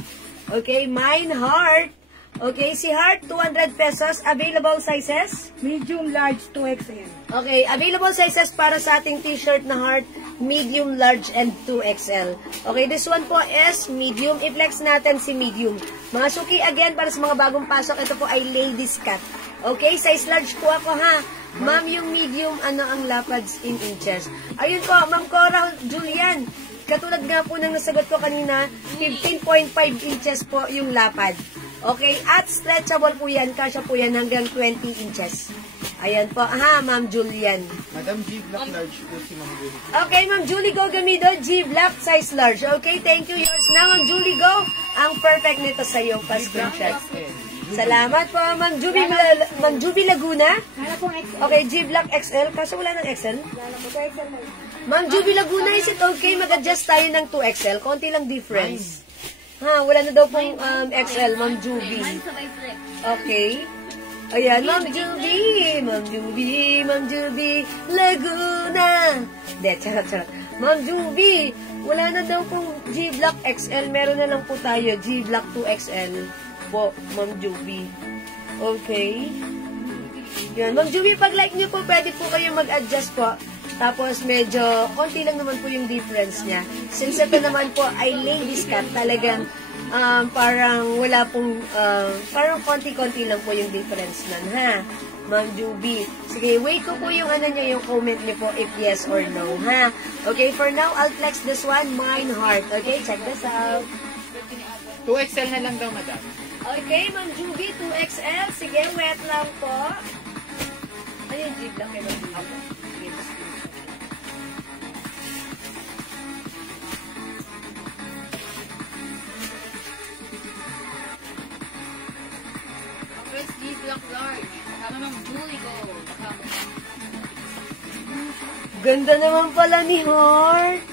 Okay, mine, heart. Okay, si Heart, 200 pesos. Available sizes? Medium, large, 2XL. Okay, available sizes para sa ating t-shirt na Heart, medium, large, and 2XL. Okay, this one po is medium. I-flex natin si medium. Mga suki, again, para sa mga bagong pasok, ito po ay Ladies Cut. Okay, size large po ako, ha? Ma'am, yung medium, ano ang lapads in inches? Ayun po, Ma'am Cora Julian. Katulad nga po ng nasagot ko kanina, 15.5 inches po yung lapad. Okay, at stretchable po yan. Kasya po yan hanggang 20 inches. Ayan po. Ha, Ma'am Julian. Madam G, Black large po si Ma'am Julie. Okay, Ma'am Julie Go Gamido, G Black size large. Okay, thank you. Yours na, Ma'am Julie Go. Ang perfect nito sa iyong pa-screenshot. Salamat po, Ma'am Juby Laguna. Okay, G Black XL. Kaso wala ng XL? Ma'am Juby Laguna, is it okay? Mag-adjust tayo ng 2XL. Konti lang difference. Ha, wala na daw pong XL, Ma'am Juby. Okay. Ayan, Ma'am Juby. Ma'am Juby, Ma'am Juby Laguna. De, charot. Ma'am Juby, wala na daw pong G-Black XL. Meron na lang po tayo, G-Black 2XL po, Ma'am Juby. Okay. Yan, Ma'am Juby, pag like niyo po, pwede po kayo mag-adjust po Tapos medyo, konti lang naman po yung difference niya. Since ito naman po ay ladies cut, talagang parang wala pong, parang konti-konti lang po yung difference nun, ha? Ma'am Juby. Sige, wait ko po yung ano niya, yung comment niyo po if yes or no, ha? Okay, for now, I'll flex this one, mine heart. Okay, check this out. 2XL na lang daw, madam. Okay, Ma'am Juby, 2XL. Sige, wet lang po. Ano yung jeep lang kayo? Sige, PSG Black Large. Kasama ng Julie Gold. ganda naman pala ni Heart.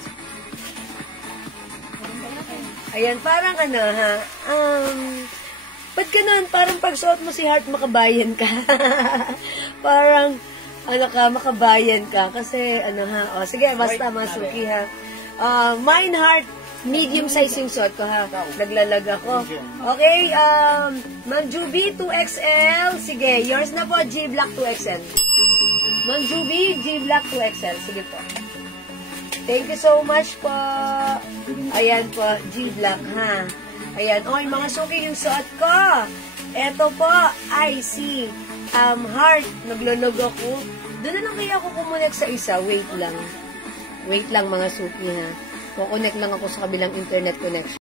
Ayan, parang ano ha, ba't ganun? Parang pagsuot mo si Heart, makabayan ka. Parang, ano ka, makabayan ka. Kasi, ano ha, o, sige, basta masuki ha. Mine Heart, medium size yung suot ko ha. Naglalag ako. Okay, Ma'am Juby, 2XL. Sige, yours na po, G Black 2XL. Ma'am Juby, G Black 2XL. Sige po. Thank you so much po. Ayan po, G Black ha. Ayan, oy, mga suki yung suot ko. Eto po, I see. Heart, naglulog ako. Doon na lang kaya ako kumonect sa isa. Wait lang. Wait lang mga suki ha. Kukonect lang ako sa kabilang internet connection.